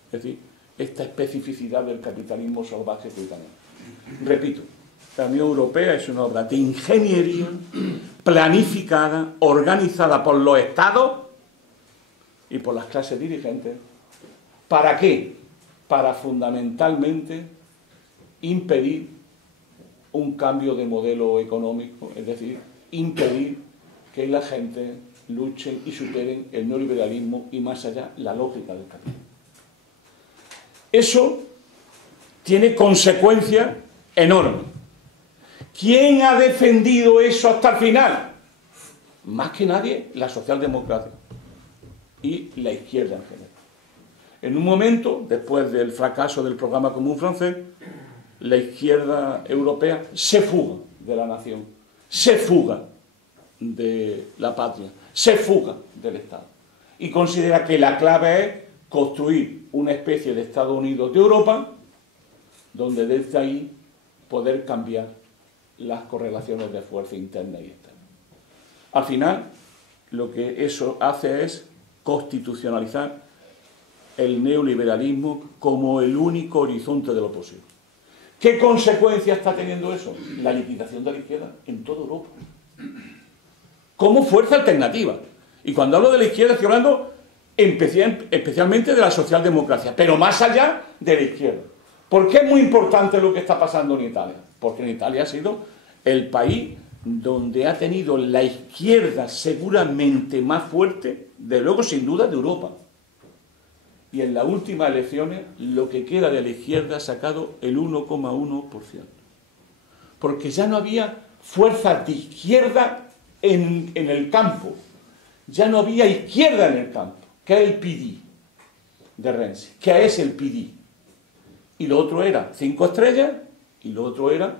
Es decir, esta especificidad del capitalismo salvaje británico. Repito, la Unión Europea es una obra de ingeniería planificada, organizada por los estados y por las clases dirigentes. ¿Para qué? Para fundamentalmente impedir un cambio de modelo económico, es decir, impedir que la gente luche y superen el neoliberalismo y más allá la lógica del capitalismo. Eso tiene consecuencias enormes. ¿Quién ha defendido eso hasta el final? Más que nadie, la socialdemocracia y la izquierda en general. En un momento, después del fracaso del programa común francés, la izquierda europea se fuga de la nación, se fuga de la patria, se fuga del Estado. Y considera que la clave es construir una especie de Estados Unidos de Europa, donde desde ahí poder cambiar las correlaciones de fuerza interna y externa. Al final, lo que eso hace es constitucionalizar el neoliberalismo como el único horizonte de lo posible. ¿Qué consecuencia está teniendo eso? La liquidación de la izquierda en toda Europa. Como fuerza alternativa. Y cuando hablo de la izquierda estoy hablando especialmente de la socialdemocracia, pero más allá de la izquierda. ¿Por qué es muy importante lo que está pasando en Italia? Porque en Italia ha sido el país donde ha tenido la izquierda seguramente más fuerte, de luego sin duda de Europa. Y en las últimas elecciones lo que queda de la izquierda ha sacado el 1,1%. Porque ya no había fuerzas de izquierda en el campo. Ya no había izquierda en el campo, que es el PD de Renzi, que es el PD. Y lo otro era 5 estrellas, y lo otro era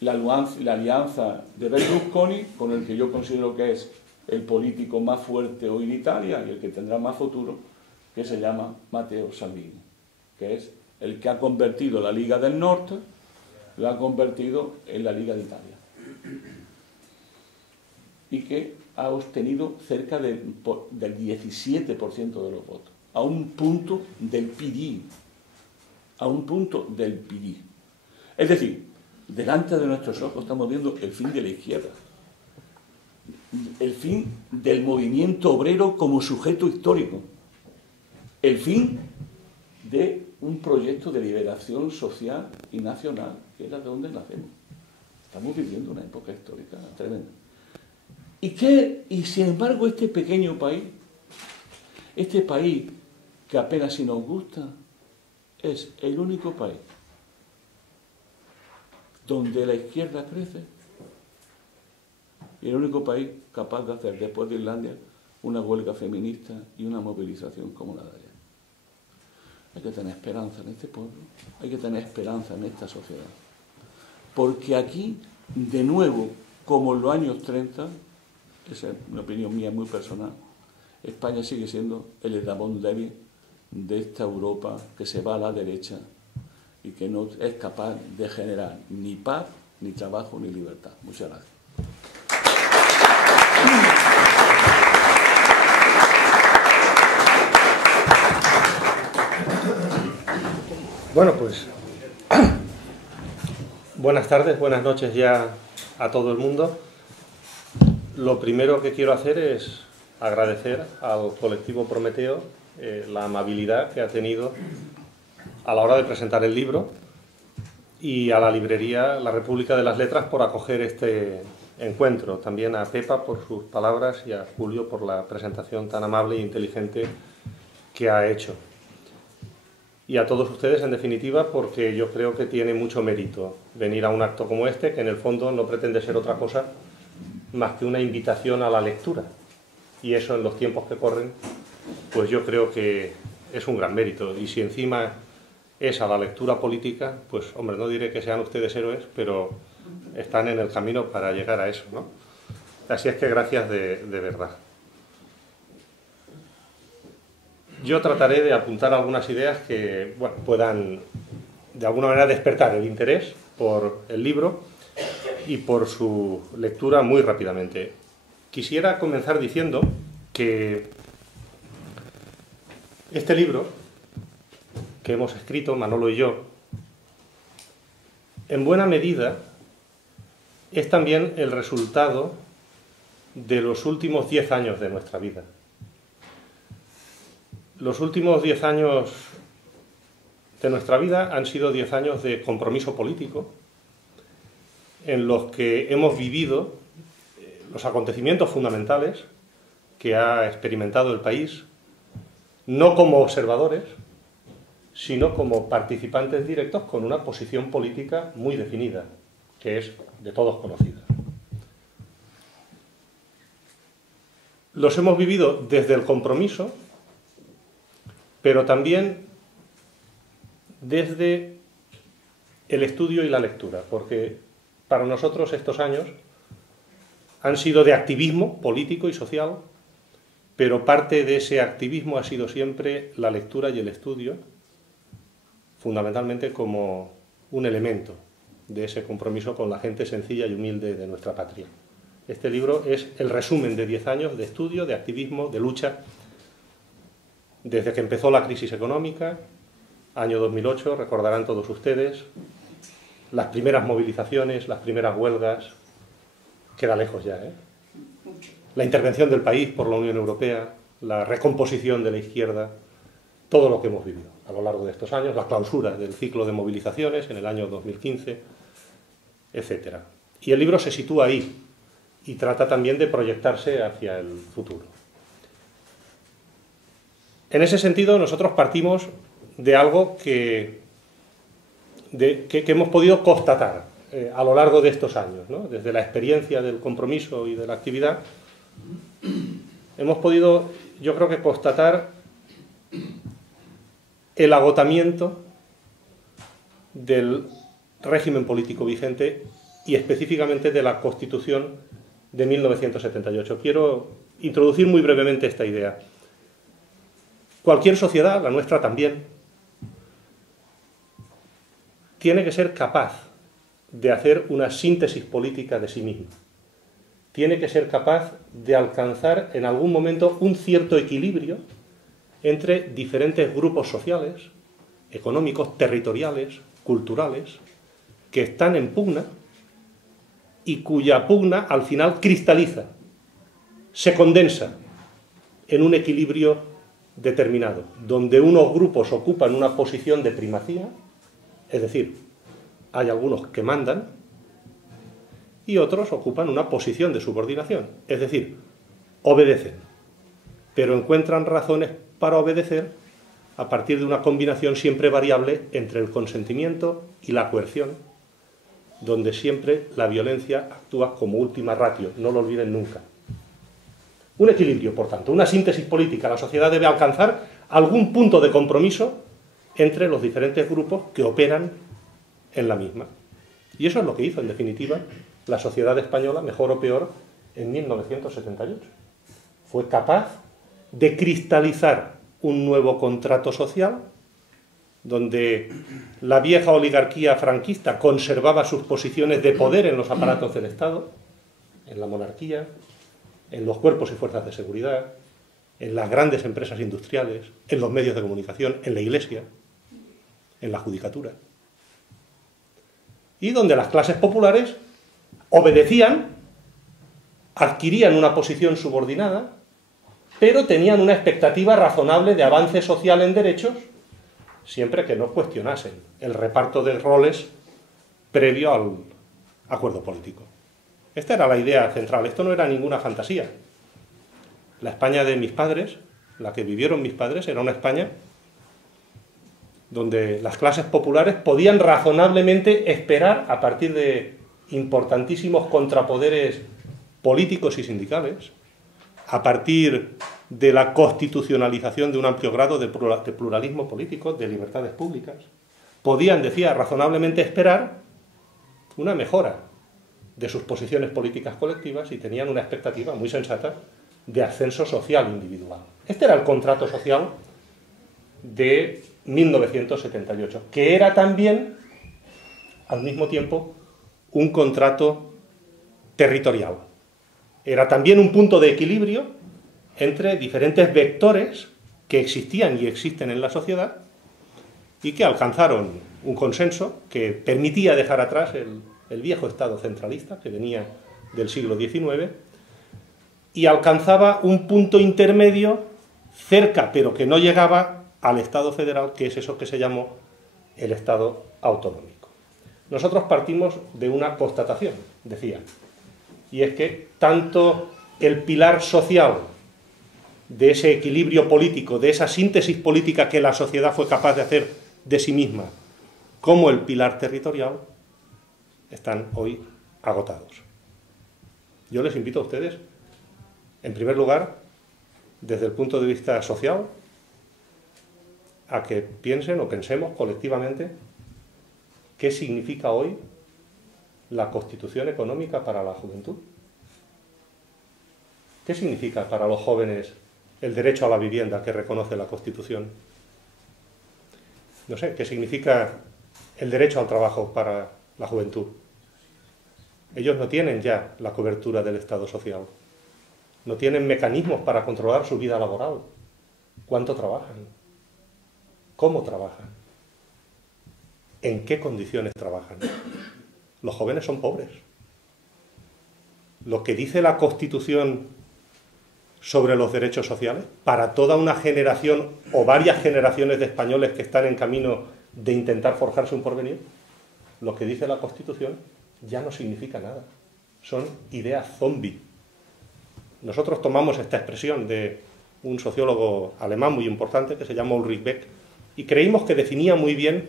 la alianza de Berlusconi, con el que yo considero que es el político más fuerte hoy en Italia y el que tendrá más futuro, que se llama Matteo Salvini, que es el que ha convertido la Liga del Norte, la ha convertido en la Liga de Italia. Y que ha obtenido cerca del 17% de los votos, a un punto del PD, a un punto del PD. Es decir, delante de nuestros ojos estamos viendo el fin de la izquierda, el fin del movimiento obrero como sujeto histórico, el fin de un proyecto de liberación social y nacional, que era de donde nacemos. Estamos viviendo una época histórica tremenda. Y sin embargo este pequeño país, este país que apenas si nos gusta, es el único país donde la izquierda crece y el único país capaz de hacer, después de Islandia, una huelga feminista y una movilización como la de ayer. Hay que tener esperanza en este pueblo, hay que tener esperanza en esta sociedad. Porque aquí, de nuevo, como en los años 30, esa es una opinión mía muy personal, España sigue siendo el eslabón débil de esta Europa que se va a la derecha y que no es capaz de generar ni paz, ni trabajo, ni libertad. Muchas gracias. Bueno, pues buenas tardes, buenas noches ya a todo el mundo. Lo primero que quiero hacer es agradecer al colectivo Prometeo la amabilidad que ha tenido a la hora de presentar el libro y a la librería La República de las Letras por acoger este encuentro. También a Pepa por sus palabras y a Julio por la presentación tan amable e inteligente que ha hecho. Y a todos ustedes, en definitiva, porque yo creo que tiene mucho mérito venir a un acto como este, que en el fondo no pretende ser otra cosa más que una invitación a la lectura. Y eso en los tiempos que corren, pues yo creo que es un gran mérito. Y si encima es a la lectura política, pues hombre, no diré que sean ustedes héroes, pero están en el camino para llegar a eso, ¿no? Así es que gracias de verdad. Yo trataré de apuntar algunas ideas que bueno, puedan de alguna manera despertar el interés por el libro y por su lectura muy rápidamente. Quisiera comenzar diciendo que este libro que hemos escrito, Manolo y yo, en buena medida es también el resultado de los últimos 10 años de nuestra vida. Los últimos 10 años de nuestra vida han sido 10 años de compromiso político, en los que hemos vivido los acontecimientos fundamentales que ha experimentado el país, no como observadores, sino como participantes directos con una posición política muy definida, que es de todos conocida. Los hemos vivido desde el compromiso, pero también desde el estudio y la lectura, porque para nosotros estos años han sido de activismo político y social, pero parte de ese activismo ha sido siempre la lectura y el estudio, fundamentalmente como un elemento de ese compromiso con la gente sencilla y humilde de nuestra patria. Este libro es el resumen de 10 años de estudio, de activismo, de lucha, desde que empezó la crisis económica, año 2008, recordarán todos ustedes, las primeras movilizaciones, las primeras huelgas, queda lejos ya, ¿eh? La intervención del país por la Unión Europea, la recomposición de la izquierda, todo lo que hemos vivido a lo largo de estos años, la clausura del ciclo de movilizaciones en el año 2015, etc. Y el libro se sitúa ahí y trata también de proyectarse hacia el futuro. En ese sentido, nosotros partimos de algo que hemos podido constatar a lo largo de estos años, ¿no? Desde la experiencia del compromiso y de la actividad, hemos podido, yo creo que constatar el agotamiento del régimen político vigente y específicamente de la Constitución de 1978. Quiero introducir muy brevemente esta idea. Cualquier sociedad, la nuestra también, tiene que ser capaz de hacer una síntesis política de sí misma. Tiene que ser capaz de alcanzar en algún momento un cierto equilibrio entre diferentes grupos sociales, económicos, territoriales, culturales, que están en pugna y cuya pugna al final cristaliza, se condensa en un equilibrio determinado, donde unos grupos ocupan una posición de primacía, es decir, hay algunos que mandan, y otros ocupan una posición de subordinación, es decir, obedecen, pero encuentran razones para obedecer a partir de una combinación siempre variable entre el consentimiento y la coerción, donde siempre la violencia actúa como última ratio, no lo olviden nunca. Un equilibrio, por tanto, una síntesis política. La sociedad debe alcanzar algún punto de compromiso entre los diferentes grupos que operan en la misma. Y eso es lo que hizo, en definitiva, la sociedad española, mejor o peor, en 1978. Fue capaz de cristalizar un nuevo contrato social donde la vieja oligarquía franquista conservaba sus posiciones de poder en los aparatos del Estado, en la monarquía, en los cuerpos y fuerzas de seguridad, en las grandes empresas industriales, en los medios de comunicación, en la Iglesia, en la judicatura. Y donde las clases populares obedecían, adquirían una posición subordinada, pero tenían una expectativa razonable de avance social en derechos, siempre que no cuestionasen el reparto de roles previo al acuerdo político. Esta era la idea central, esto no era ninguna fantasía. La España de mis padres, la que vivieron mis padres, era una España donde las clases populares podían razonablemente esperar, a partir de importantísimos contrapoderes políticos y sindicales, a partir de la constitucionalización de un amplio grado de pluralismo político, de libertades públicas, podían, decía, razonablemente esperar una mejora de sus posiciones políticas colectivas y tenían una expectativa muy sensata de ascenso social individual. Este era el contrato social de 1978, que era también, al mismo tiempo, un contrato territorial. Era también un punto de equilibrio entre diferentes vectores que existían y existen en la sociedad y que alcanzaron un consenso que permitía dejar atrás el viejo Estado centralista que venía del siglo XIX y alcanzaba un punto intermedio cerca, pero que no llegaba al Estado federal, que es eso que se llamó el Estado autonómico. Nosotros partimos de una constatación, decía, y es que tanto el pilar social de ese equilibrio político, de esa síntesis política que la sociedad fue capaz de hacer de sí misma, como el pilar territorial, están hoy agotados. Yo les invito a ustedes, en primer lugar, desde el punto de vista social, a que piensen o pensemos colectivamente qué significa hoy la Constitución económica para la juventud. ¿Qué significa para los jóvenes el derecho a la vivienda que reconoce la Constitución? No sé, ¿qué significa el derecho al trabajo para la juventud? Ellos no tienen ya la cobertura del Estado social. No tienen mecanismos para controlar su vida laboral. ¿Cuánto trabajan? ¿Cómo trabajan? ¿En qué condiciones trabajan? Los jóvenes son pobres. Lo que dice la Constitución sobre los derechos sociales, para toda una generación o varias generaciones de españoles que están en camino de intentar forjarse un porvenir, lo que dice la Constitución ya no significa nada. Son ideas zombie. Nosotros tomamos esta expresión de un sociólogo alemán muy importante que se llama Ulrich Beck y creímos que definía muy bien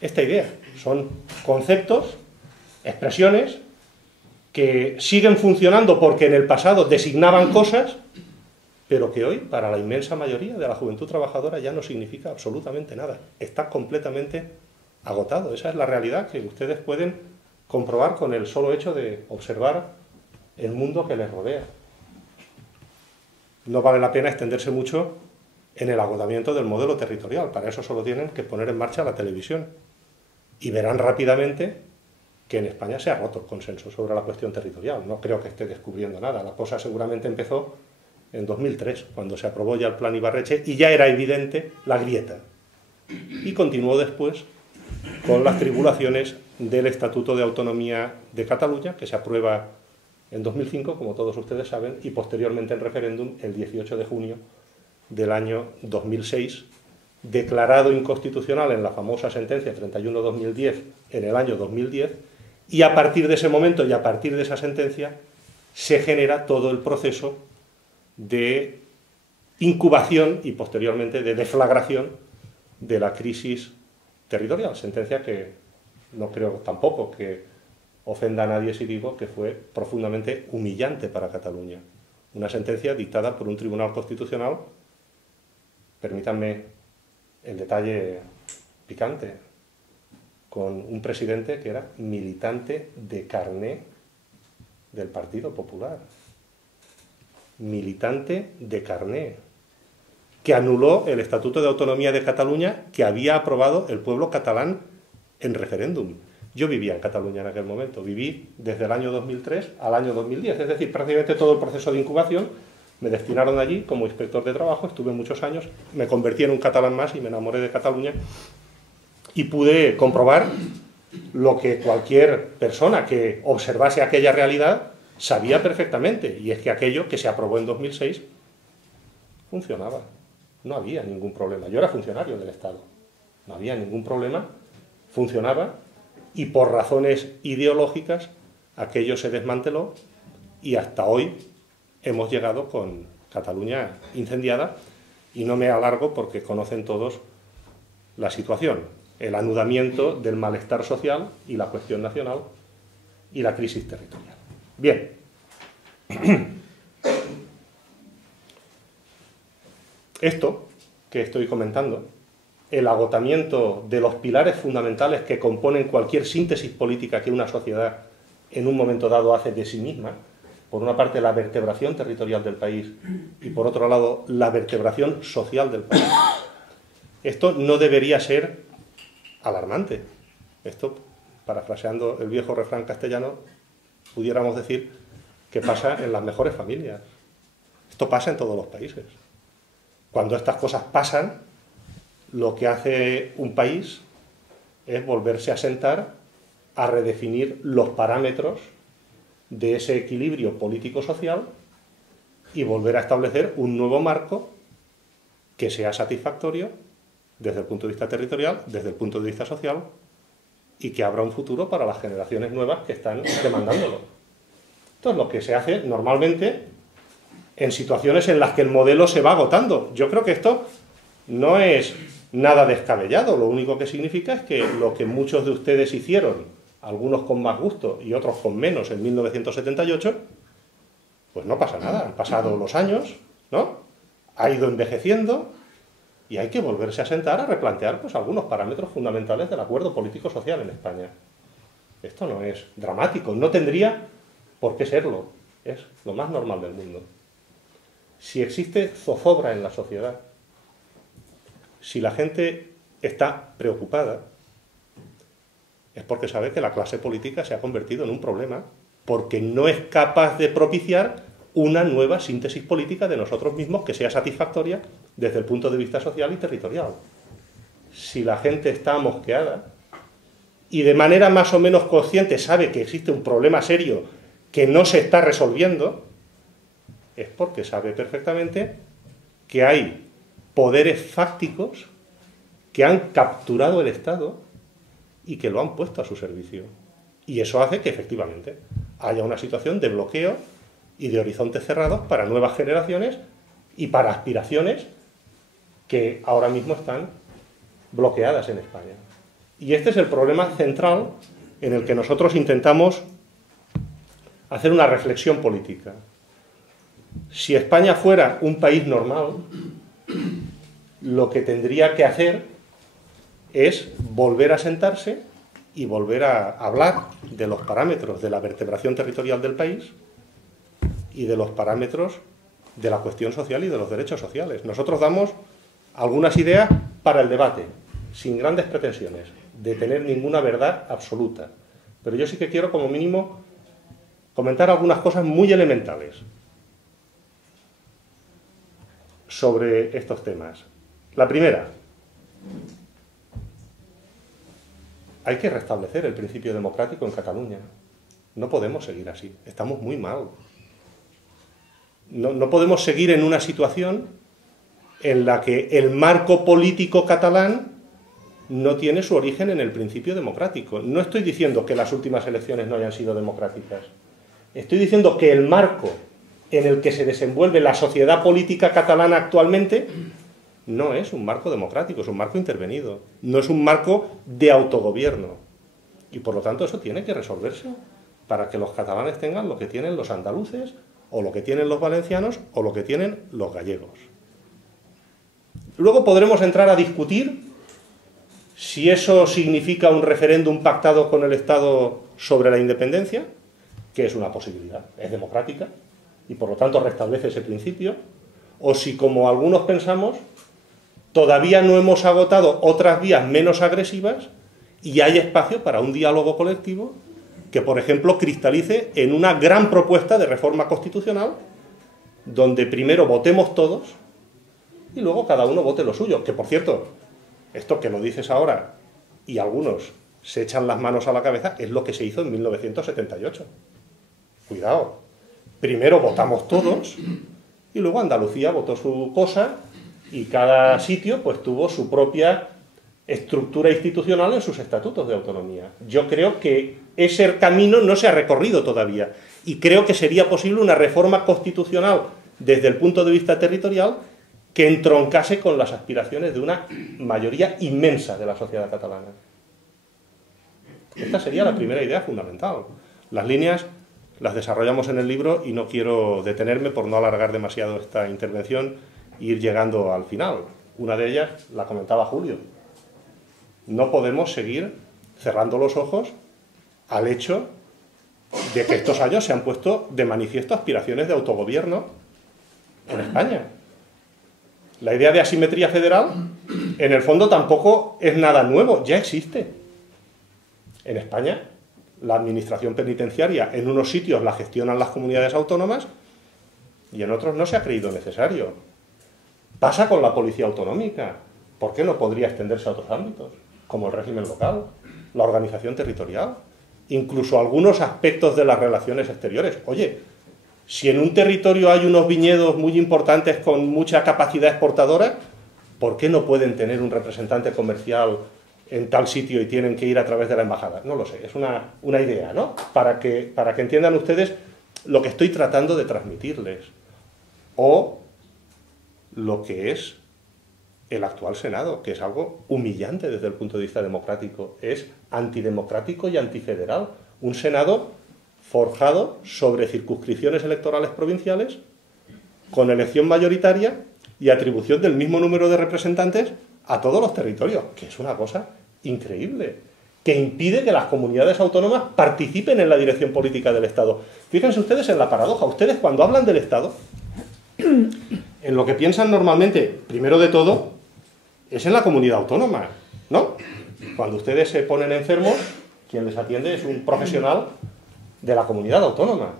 esta idea. Son conceptos, expresiones que siguen funcionando porque en el pasado designaban cosas, pero que hoy, para la inmensa mayoría de la juventud trabajadora, ya no significa absolutamente nada. Está completamente agotado. Esa es la realidad que ustedes pueden comprobar con el solo hecho de observar el mundo que les rodea. No vale la pena extenderse mucho en el agotamiento del modelo territorial. Para eso solo tienen que poner en marcha la televisión. Y verán rápidamente que en España se ha roto el consenso sobre la cuestión territorial. No creo que esté descubriendo nada. La cosa seguramente empezó en 2003, cuando se aprobó ya el Plan Ibarretxe y ya era evidente la grieta. Y continuó después con las tribulaciones del Estatuto de Autonomía de Cataluña, que se aprueba en 2005, como todos ustedes saben, y posteriormente en referéndum el 18 de junio del año 2006, declarado inconstitucional en la famosa sentencia 31-2010 en el año 2010, y a partir de ese momento y a partir de esa sentencia se genera todo el proceso de incubación y posteriormente de deflagración de la crisis territorial, sentencia que no creo tampoco que ofenda a nadie si digo que fue profundamente humillante para Cataluña. Una sentencia dictada por un tribunal constitucional, permítanme el detalle picante, con un presidente que era militante de carné del Partido Popular. Militante de carné, que anuló el Estatuto de Autonomía de Cataluña que había aprobado el pueblo catalán en referéndum. Yo vivía en Cataluña en aquel momento, viví desde el año 2003 al año 2010, es decir, prácticamente todo el proceso de incubación. Me destinaron allí como inspector de trabajo, estuve muchos años, me convertí en un catalán más y me enamoré de Cataluña y pude comprobar lo que cualquier persona que observase aquella realidad sabía perfectamente, y es que aquello que se aprobó en 2006 funcionaba, no había ningún problema. Yo era funcionario del Estado, no había ningún problema, funcionaba, y por razones ideológicas aquello se desmanteló y hasta hoy hemos llegado con Cataluña incendiada, y no me alargo porque conocen todos la situación, el anudamiento del malestar social y la cuestión nacional y la crisis territorial. Bien. Esto que estoy comentando, el agotamiento de los pilares fundamentales que componen cualquier síntesis política que una sociedad en un momento dado hace de sí misma, por una parte la vertebración territorial del país y por otro lado la vertebración social del país. Esto no debería ser alarmante. Esto, parafraseando el viejo refrán castellano, pudiéramos decir que pasa en las mejores familias. Esto pasa en todos los países. Cuando estas cosas pasan, lo que hace un país es volverse a sentar a redefinir los parámetros de ese equilibrio político-social y volver a establecer un nuevo marco que sea satisfactorio desde el punto de vista territorial, desde el punto de vista social, y que abra un futuro para las generaciones nuevas que están demandándolo. Esto es lo que se hace normalmente en situaciones en las que el modelo se va agotando. Yo creo que esto no es nada descabellado, lo único que significa es que lo que muchos de ustedes hicieron, algunos con más gusto y otros con menos, en 1978, pues no pasa nada, han pasado los años, ¿no? Ha ido envejeciendo y hay que volverse a sentar a replantear pues algunos parámetros fundamentales del acuerdo político-social en España. Esto no es dramático, no tendría por qué serlo, es lo más normal del mundo. Si existe zozobra en la sociedad, si la gente está preocupada, es porque sabe que la clase política se ha convertido en un problema, porque no es capaz de propiciar una nueva síntesis política de nosotros mismos que sea satisfactoria desde el punto de vista social y territorial. Si la gente está mosqueada y de manera más o menos consciente sabe que existe un problema serio que no se está resolviendo, es porque sabe perfectamente que hay poderes fácticos que han capturado el Estado y que lo han puesto a su servicio. Y eso hace que efectivamente haya una situación de bloqueo y de horizontes cerrados para nuevas generaciones y para aspiraciones que ahora mismo están bloqueadas en España. Y este es el problema central en el que nosotros intentamos hacer una reflexión política. Si España fuera un país normal, lo que tendría que hacer es volver a sentarse y volver a hablar de los parámetros de la vertebración territorial del país y de los parámetros de la cuestión social y de los derechos sociales. Nosotros damos algunas ideas para el debate, sin grandes pretensiones, de tener ninguna verdad absoluta. Pero yo sí que quiero, como mínimo, comentar algunas cosas muy elementales sobre estos temas. La primera, hay que restablecer el principio democrático en Cataluña. No podemos seguir así, estamos muy mal. No podemos seguir en una situación en la que el marco político catalán no tiene su origen en el principio democrático. No estoy diciendo que las últimas elecciones no hayan sido democráticas. Estoy diciendo que el marco en el que se desenvuelve la sociedad política catalana actualmente no es un marco democrático, es un marco intervenido. No es un marco de autogobierno. Y por lo tanto eso tiene que resolverse para que los catalanes tengan lo que tienen los andaluces, o lo que tienen los valencianos, o lo que tienen los gallegos. Luego podremos entrar a discutir si eso significa un referéndum pactado con el Estado sobre la independencia, que es una posibilidad, es democrática, y por lo tanto restablece ese principio, o si, como algunos pensamos, todavía no hemos agotado otras vías menos agresivas y hay espacio para un diálogo colectivo que, por ejemplo, cristalice en una gran propuesta de reforma constitucional donde primero votemos todos y luego cada uno vote lo suyo. Que, por cierto, esto que lo dices ahora y algunos se echan las manos a la cabeza, es lo que se hizo en 1978. Cuidado. Primero votamos todos y luego Andalucía votó su cosa y cada sitio pues tuvo su propia estructura institucional en sus estatutos de autonomía. Yo creo que ese camino no se ha recorrido todavía y creo que sería posible una reforma constitucional desde el punto de vista territorial que entroncase con las aspiraciones de una mayoría inmensa de la sociedad catalana. Esta sería la primera idea fundamental. Las líneas las desarrollamos en el libro y no quiero detenerme por no alargar demasiado esta intervención e ir llegando al final. Una de ellas la comentaba Julio. No podemos seguir cerrando los ojos al hecho de que estos años se han puesto de manifiesto aspiraciones de autogobierno en España. La idea de asimetría federal, en el fondo, tampoco es nada nuevo, ya existe. En España, la administración penitenciaria en unos sitios la gestionan las comunidades autónomas y en otros no se ha creído necesario. Pasa con la policía autonómica. ¿Por qué no podría extenderse a otros ámbitos? Como el régimen local, la organización territorial, incluso algunos aspectos de las relaciones exteriores. Oye, si en un territorio hay unos viñedos muy importantes con mucha capacidad exportadora, ¿por qué no pueden tener un representante comercial en tal sitio y tienen que ir a través de la embajada? No lo sé, es una idea, ¿no? Para que entiendan ustedes lo que estoy tratando de transmitirles. O lo que es el actual Senado, que es algo humillante desde el punto de vista democrático. Es antidemocrático y antifederal. Un Senado forjado sobre circunscripciones electorales provinciales, con elección mayoritaria y atribución del mismo número de representantes a todos los territorios, que es una cosa increíble, que impide que las comunidades autónomas participen en la dirección política del Estado. Fíjense ustedes en la paradoja. Ustedes, cuando hablan del Estado, en lo que piensan normalmente, primero de todo, es en la comunidad autónoma, ¿no? Cuando ustedes se ponen enfermos, quien les atiende es un profesional de la comunidad autónoma.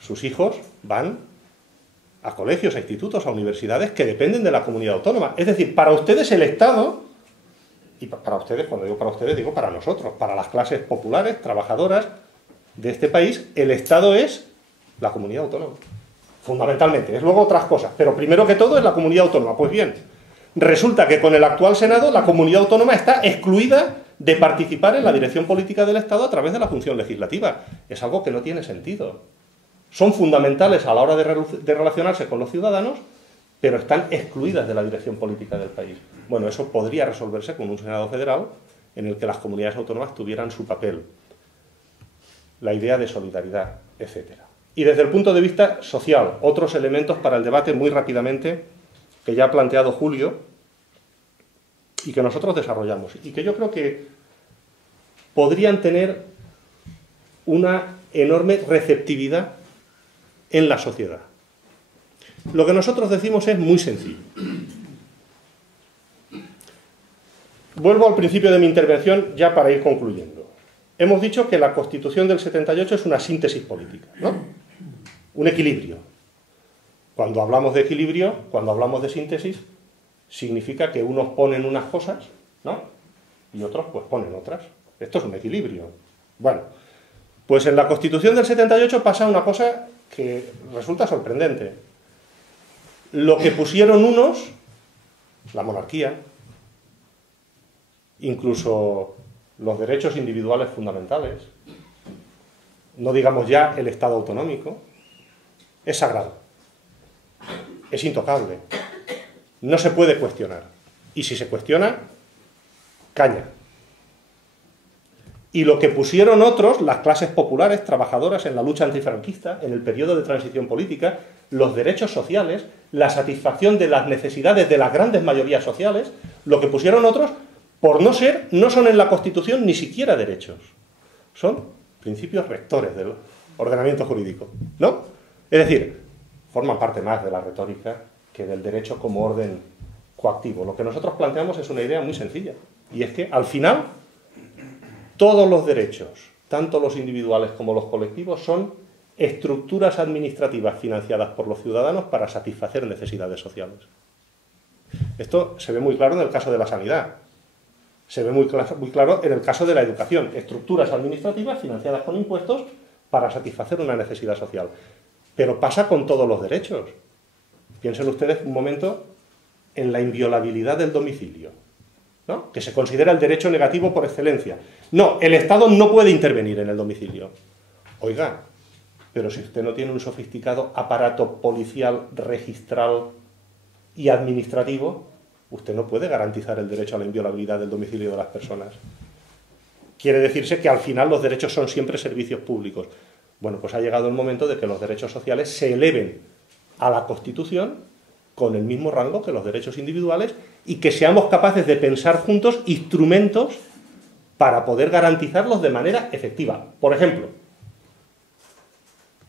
Sus hijos van a colegios, a institutos, a universidades que dependen de la comunidad autónoma. Es decir, para ustedes el Estado, y para ustedes, cuando digo para ustedes, digo para nosotros, para las clases populares, trabajadoras de este país, el Estado es la comunidad autónoma. Fundamentalmente, es luego otras cosas, pero primero que todo es la comunidad autónoma. Pues bien, resulta que con el actual Senado la comunidad autónoma está excluida de participar en la dirección política del Estado a través de la función legislativa. Es algo que no tiene sentido. Son fundamentales a la hora de relacionarse con los ciudadanos, pero están excluidas de la dirección política del país. Bueno, eso podría resolverse con un Senado federal en el que las comunidades autónomas tuvieran su papel, la idea de solidaridad, etc. Y desde el punto de vista social, otros elementos para el debate muy rápidamente, que ya ha planteado Julio, y que nosotros desarrollamos, y que yo creo que podrían tener una enorme receptividad en la sociedad. Lo que nosotros decimos es muy sencillo. Vuelvo al principio de mi intervención ya para ir concluyendo. Hemos dicho que la Constitución del 78 es una síntesis política, ¿no? Un equilibrio. Cuando hablamos de equilibrio, cuando hablamos de síntesis, significa que unos ponen unas cosas, ¿no? Y otros pues ponen otras. Esto es un equilibrio. Bueno, pues en la Constitución del 78 pasa una cosa que resulta sorprendente. Lo que pusieron unos, la monarquía, incluso los derechos individuales fundamentales, no digamos ya el Estado autonómico, es sagrado, es intocable, no se puede cuestionar. Y si se cuestiona, caña. Y lo que pusieron otros, las clases populares, trabajadoras en la lucha antifranquista, en el periodo de transición política, los derechos sociales, la satisfacción de las necesidades de las grandes mayorías sociales, lo que pusieron otros, por no ser, no son en la Constitución ni siquiera derechos. Son principios rectores del ordenamiento jurídico, ¿no? Es decir, forman parte más de la retórica que del derecho como orden coactivo. Lo que nosotros planteamos es una idea muy sencilla, y es que, al final, todos los derechos, tanto los individuales como los colectivos, son estructuras administrativas financiadas por los ciudadanos para satisfacer necesidades sociales. Esto se ve muy claro en el caso de la sanidad, se ve muy claro en el caso de la educación, estructuras administrativas financiadas con impuestos para satisfacer una necesidad social. Pero pasa con todos los derechos. Piensen ustedes un momento en la inviolabilidad del domicilio, ¿no? Que se considera el derecho negativo por excelencia. No, el Estado no puede intervenir en el domicilio. Oiga, pero si usted no tiene un sofisticado aparato policial, registral y administrativo, usted no puede garantizar el derecho a la inviolabilidad del domicilio de las personas. Quiere decirse que al final los derechos son siempre servicios públicos. Bueno, pues ha llegado el momento de que los derechos sociales se eleven a la Constitución con el mismo rango que los derechos individuales y que seamos capaces de pensar juntos instrumentos para poder garantizarlos de manera efectiva. Por ejemplo,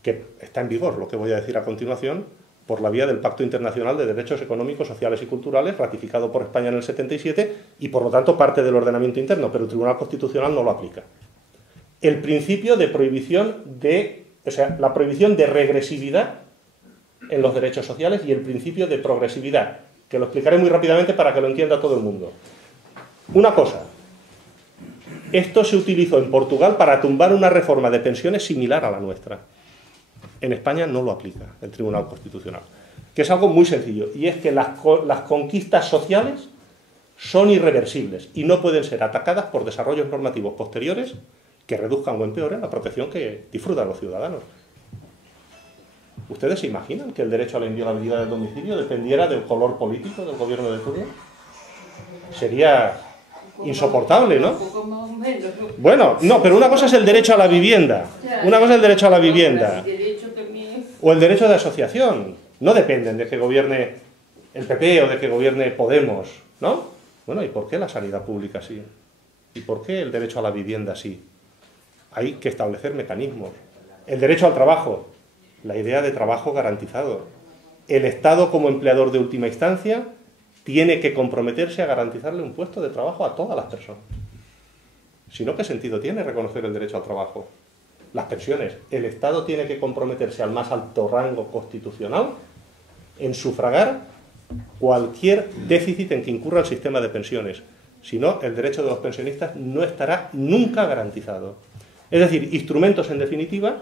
que está en vigor lo que voy a decir a continuación, por la vía del Pacto Internacional de Derechos Económicos, Sociales y Culturales, ratificado por España en el 77 y por lo tanto parte del ordenamiento interno, pero el Tribunal Constitucional no lo aplica. El principio de prohibición de, o sea, la prohibición de regresividad en los derechos sociales y el principio de progresividad, que lo explicaré muy rápidamente para que lo entienda todo el mundo. Una cosa, esto se utilizó en Portugal para tumbar una reforma de pensiones similar a la nuestra. En España no lo aplica el Tribunal Constitucional, que es algo muy sencillo, y es que las conquistas sociales son irreversibles y no pueden ser atacadas por desarrollos normativos posteriores que reduzcan o empeoren la protección que disfrutan los ciudadanos. ¿Ustedes se imaginan que el derecho a la inviolabilidad del domicilio dependiera del color político del gobierno de turno? Sería insoportable, ¿no? Bueno, no, pero una cosa es el derecho a la vivienda. Una cosa es el derecho a la vivienda. O el derecho de asociación. No dependen de que gobierne el PP o de que gobierne Podemos, ¿no? Bueno, ¿y por qué la sanidad pública sí? ¿Y por qué el derecho a la vivienda sí? Hay que establecer mecanismos. El derecho al trabajo, la idea de trabajo garantizado. El Estado como empleador de última instancia tiene que comprometerse a garantizarle un puesto de trabajo a todas las personas. Si no, ¿qué sentido tiene reconocer el derecho al trabajo? las pensiones. El Estado tiene que comprometerse al más alto rango constitucional en sufragar cualquier déficit en que incurra el sistema de pensiones. Si no, el derecho de los pensionistas no estará nunca garantizado. Es decir, instrumentos, en definitiva,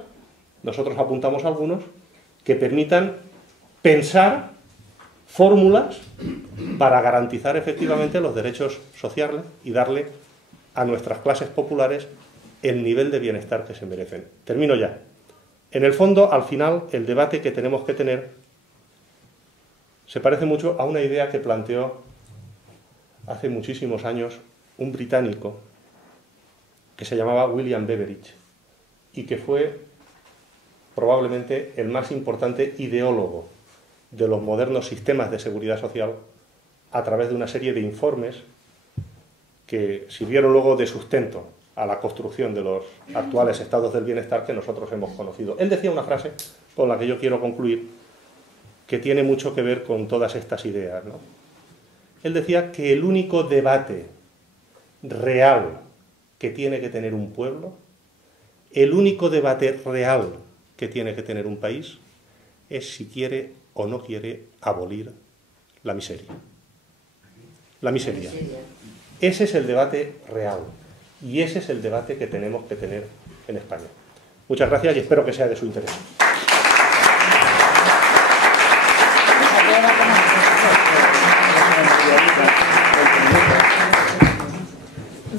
nosotros apuntamos algunos, que permitan pensar fórmulas para garantizar efectivamente los derechos sociales y darle a nuestras clases populares el nivel de bienestar que se merecen. Termino ya. En el fondo, al final, el debate que tenemos que tener se parece mucho a una idea que planteó hace muchísimos años un británico que se llamaba William Beveridge y que fue probablemente el más importante ideólogo de los modernos sistemas de seguridad social a través de una serie de informes que sirvieron luego de sustento a la construcción de los actuales estados del bienestar que nosotros hemos conocido. Él decía una frase con la que yo quiero concluir, que tiene mucho que ver con todas estas ideas, ¿no? Él decía que el único debate real que tiene que tener un pueblo, el único debate real que tiene que tener un país, es si quiere o no quiere abolir la miseria. La miseria. Ese es el debate real. Y ese es el debate que tenemos que tener en España. Muchas gracias y espero que sea de su interés.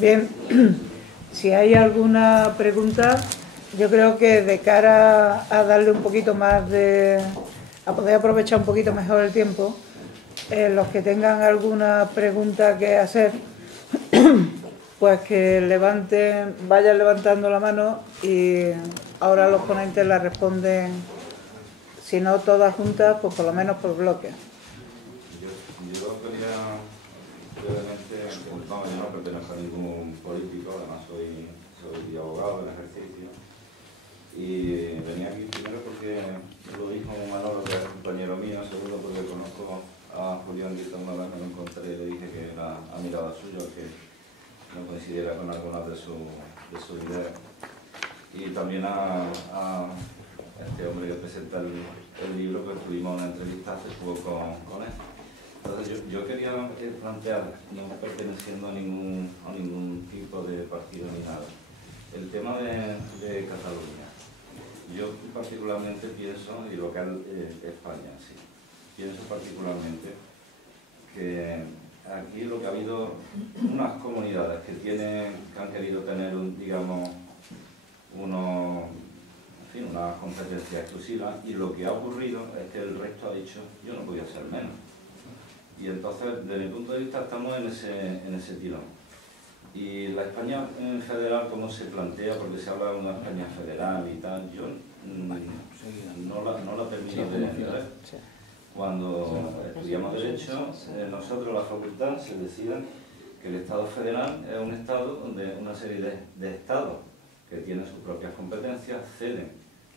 Bien, si hay alguna pregunta, yo creo que de cara a darle un poquito más a poder aprovechar un poquito mejor el tiempo, los que tengan alguna pregunta que hacer, pues que vayan levantando la mano y ahora los ponentes la responden, si no todas juntas, pues por lo menos por bloque. Yo quería brevemente, yo no pertenezco a ningún político, además soy abogado en ejercicio, y venía aquí primero porque lo dijo Manolo, que es compañero mío, segundo porque conozco a Julián Guita, una vez me lo encontré y le dije que era admirado suyo, que no coincidiera con algunas de sus ideas. Y también a este hombre que presenta el libro, que tuvimos una entrevista hace poco con él. Entonces yo quería plantear, no perteneciendo a ningún tipo de partido ni nada, el tema de Cataluña. Yo particularmente pienso, y lo que es España, sí, pienso particularmente que aquí lo que ha habido, unas comunidades que han querido tener, una competencia exclusiva, y lo que ha ocurrido es que el resto ha dicho, yo no podía ser menos. Y entonces, desde mi punto de vista, estamos en ese tirón. Y la España federal, ¿cómo se plantea? Porque se habla de una España federal y tal, yo no la termino de entender. Cuando estudiamos Derecho, nosotros, la facultad, se decía que el Estado federal es un Estado donde una serie de Estados que tienen sus propias competencias ceden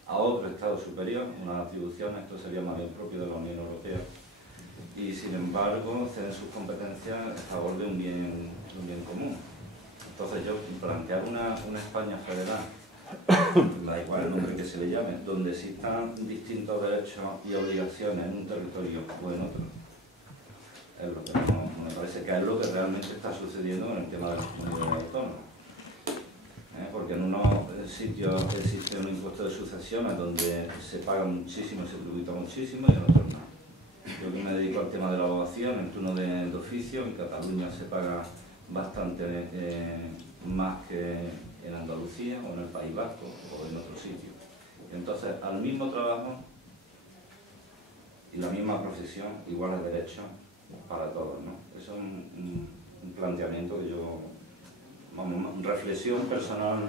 a otro Estado superior unas atribuciones, esto sería más bien propio de la Unión Europea, y sin embargo ceden sus competencias a favor de un bien común. Entonces yo plantear una España federal, me da igual el nombre que se le llame, donde existan distintos derechos y obligaciones en un territorio o en otro, es lo que no me parece que es lo que realmente está sucediendo en el tema de las comunidades autónomas. Porque en unos sitios existe un impuesto de sucesiones donde se paga muchísimo y se tributa muchísimo, y en otros no. Yo que me dedico al tema de la abogacía, en el turno de oficio, en Cataluña se paga bastante más que en Andalucía o en el País Vasco o en otros sitios. Entonces, al mismo trabajo y la misma profesión, iguales derechos para todos, ¿no? Eso es un planteamiento que yo, una reflexión personal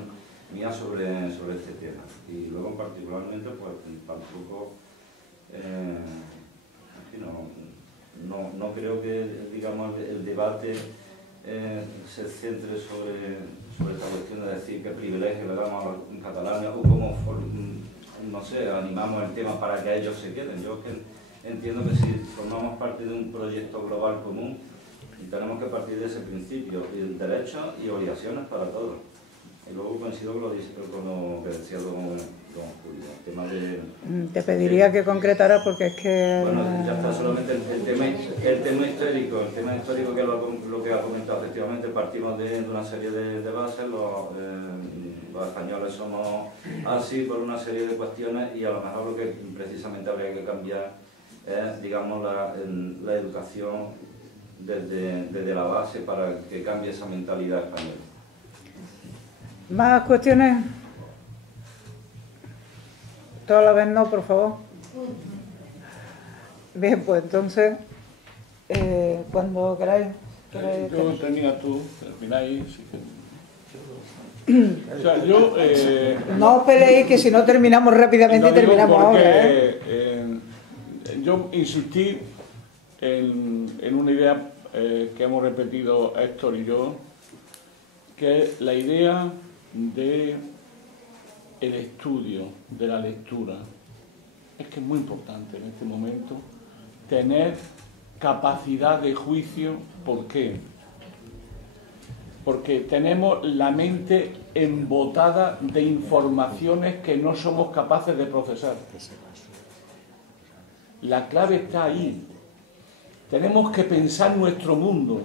mía sobre este tema. Y luego, particularmente, pues tampoco, no creo que, digamos, el debate se centre sobre esta cuestión de decir qué privilegio le damos a los catalanes o cómo, no sé, animamos el tema para que ellos se queden. Yo entiendo que si formamos parte de un proyecto global común, y tenemos que partir de ese principio, y derechos y obligaciones para todos. Y luego coincido con lo que decía don Julio, el tema de... Te pediría que concretara porque es que... Bueno, ya está, solamente el tema histórico que lo que ha comentado, efectivamente partimos de una serie de bases, los españoles somos así por una serie de cuestiones y a lo mejor lo que precisamente habría que cambiar es, digamos, la educación desde la base para que cambie esa mentalidad española. ¿Más cuestiones? Toda la vez no, por favor. Bien, pues entonces, cuando queráis. Yo termináis. O sea, yo... no os peleéis, que si no terminamos rápidamente y terminamos ahora. Yo insistí en una idea que hemos repetido Héctor y yo, que es la idea de el estudio, de la lectura. Es que es muy importante en este momento tener capacidad de juicio. ¿Por qué? Porque tenemos la mente embotada de informaciones que no somos capaces de procesar. La clave está ahí. Tenemos que pensar nuestro mundo,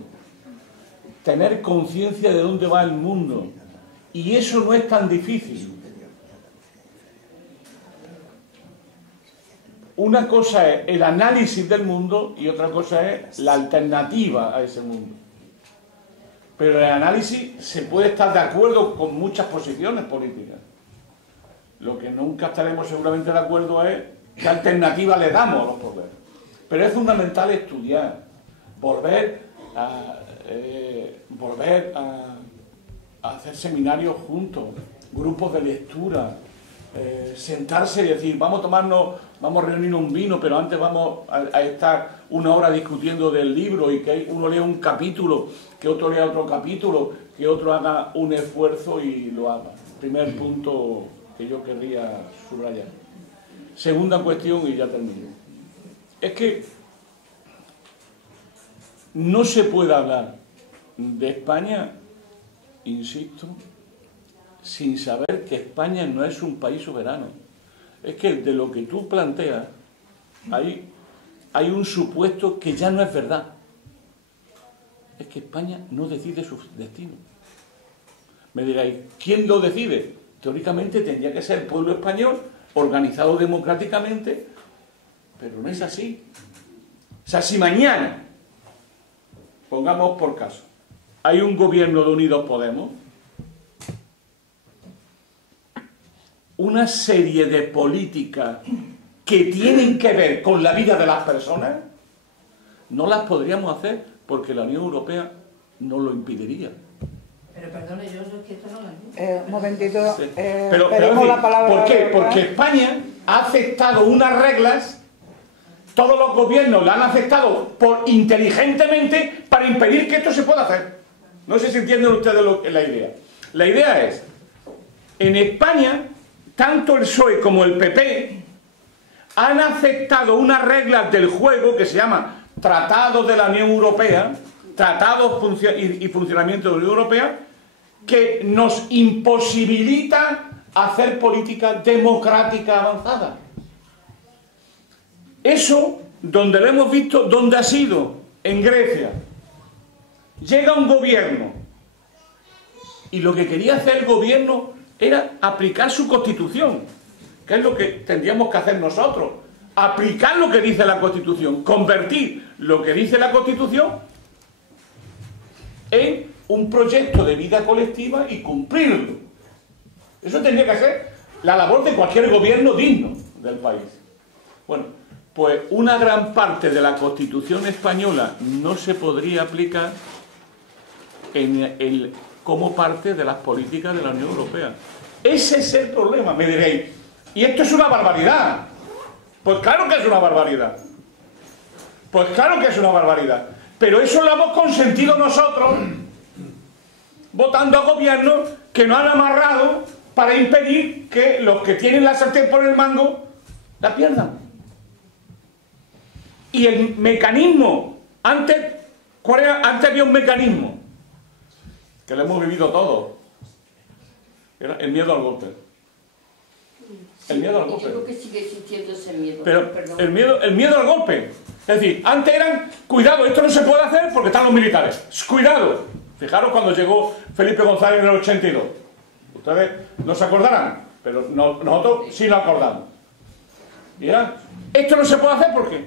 tener conciencia de dónde va el mundo, y eso no es tan difícil. Una cosa es el análisis del mundo y otra cosa es la alternativa a ese mundo. Pero el análisis se puede estar de acuerdo con muchas posiciones políticas. Lo que nunca estaremos seguramente de acuerdo es qué alternativa le damos a los problemas. Pero es fundamental estudiar, volver a hacer seminarios juntos, grupos de lectura, sentarse y decir, vamos a reunirnos un vino, pero antes vamos a estar una hora discutiendo del libro y que uno lea un capítulo, que otro lea otro capítulo, que otro haga un esfuerzo y lo haga. Primer punto que yo querría subrayar. Segunda cuestión, y ya termino. Es que no se puede hablar de España, insisto, sin saber que España no es un país soberano. Es que de lo que tú planteas hay un supuesto que ya no es verdad. Es que España no decide su destino. Me diréis, ¿quién lo decide? Teóricamente tendría que ser el pueblo español, organizado democráticamente, pero no es así. O sea, si mañana, pongamos por caso, hay un gobierno de Unidos Podemos, una serie de políticas que tienen que ver con la vida de las personas, no las podríamos hacer porque la Unión Europea nos lo impediría. Pero perdone, yo es que esto no lo entiendo. Un momentito, Sí. pedimos la palabra. ¿Por qué? Porque España ha aceptado unas reglas, todos los gobiernos la han aceptado inteligentemente para impedir que esto se pueda hacer. No sé si entienden ustedes la idea. La idea es, en España, tanto el PSOE como el PP han aceptado unas reglas del juego que se llama Tratados de la Unión Europea, Tratados y Funcionamiento de la Unión Europea, que nos imposibilita hacer política democrática avanzada. Eso, donde lo hemos visto, ¿dónde ha sido? En Grecia. Llega un gobierno y lo que quería hacer el gobierno era aplicar su constitución, que es lo que tendríamos que hacer nosotros, aplicar lo que dice la Constitución, convertir lo que dice la Constitución en un proyecto de vida colectiva y cumplirlo. Eso tendría que ser la labor de cualquier gobierno digno del país. Bueno, pues una gran parte de la Constitución española no se podría aplicar como parte de las políticas de la Unión Europea. Ese es el problema. Me diréis, ¿y esto es una barbaridad? Pues claro que es una barbaridad. Pues claro que es una barbaridad. Pero eso lo hemos consentido nosotros votando a gobiernos que nos han amarrado para impedir que los que tienen la sartén por el mango la pierdan. Y el mecanismo, antes había un mecanismo que lo hemos vivido todos. Era el miedo al golpe. El miedo al golpe. Yo creo que sigue existiendo ese miedo. Pero Perdón. el miedo al golpe. Es decir, antes eran, cuidado, esto no se puede hacer porque están los militares. Cuidado. Fijaros cuando llegó Felipe González en el 82. Ustedes no se acordarán, pero nosotros sí lo acordamos. Y era, esto no se puede hacer ¿por qué?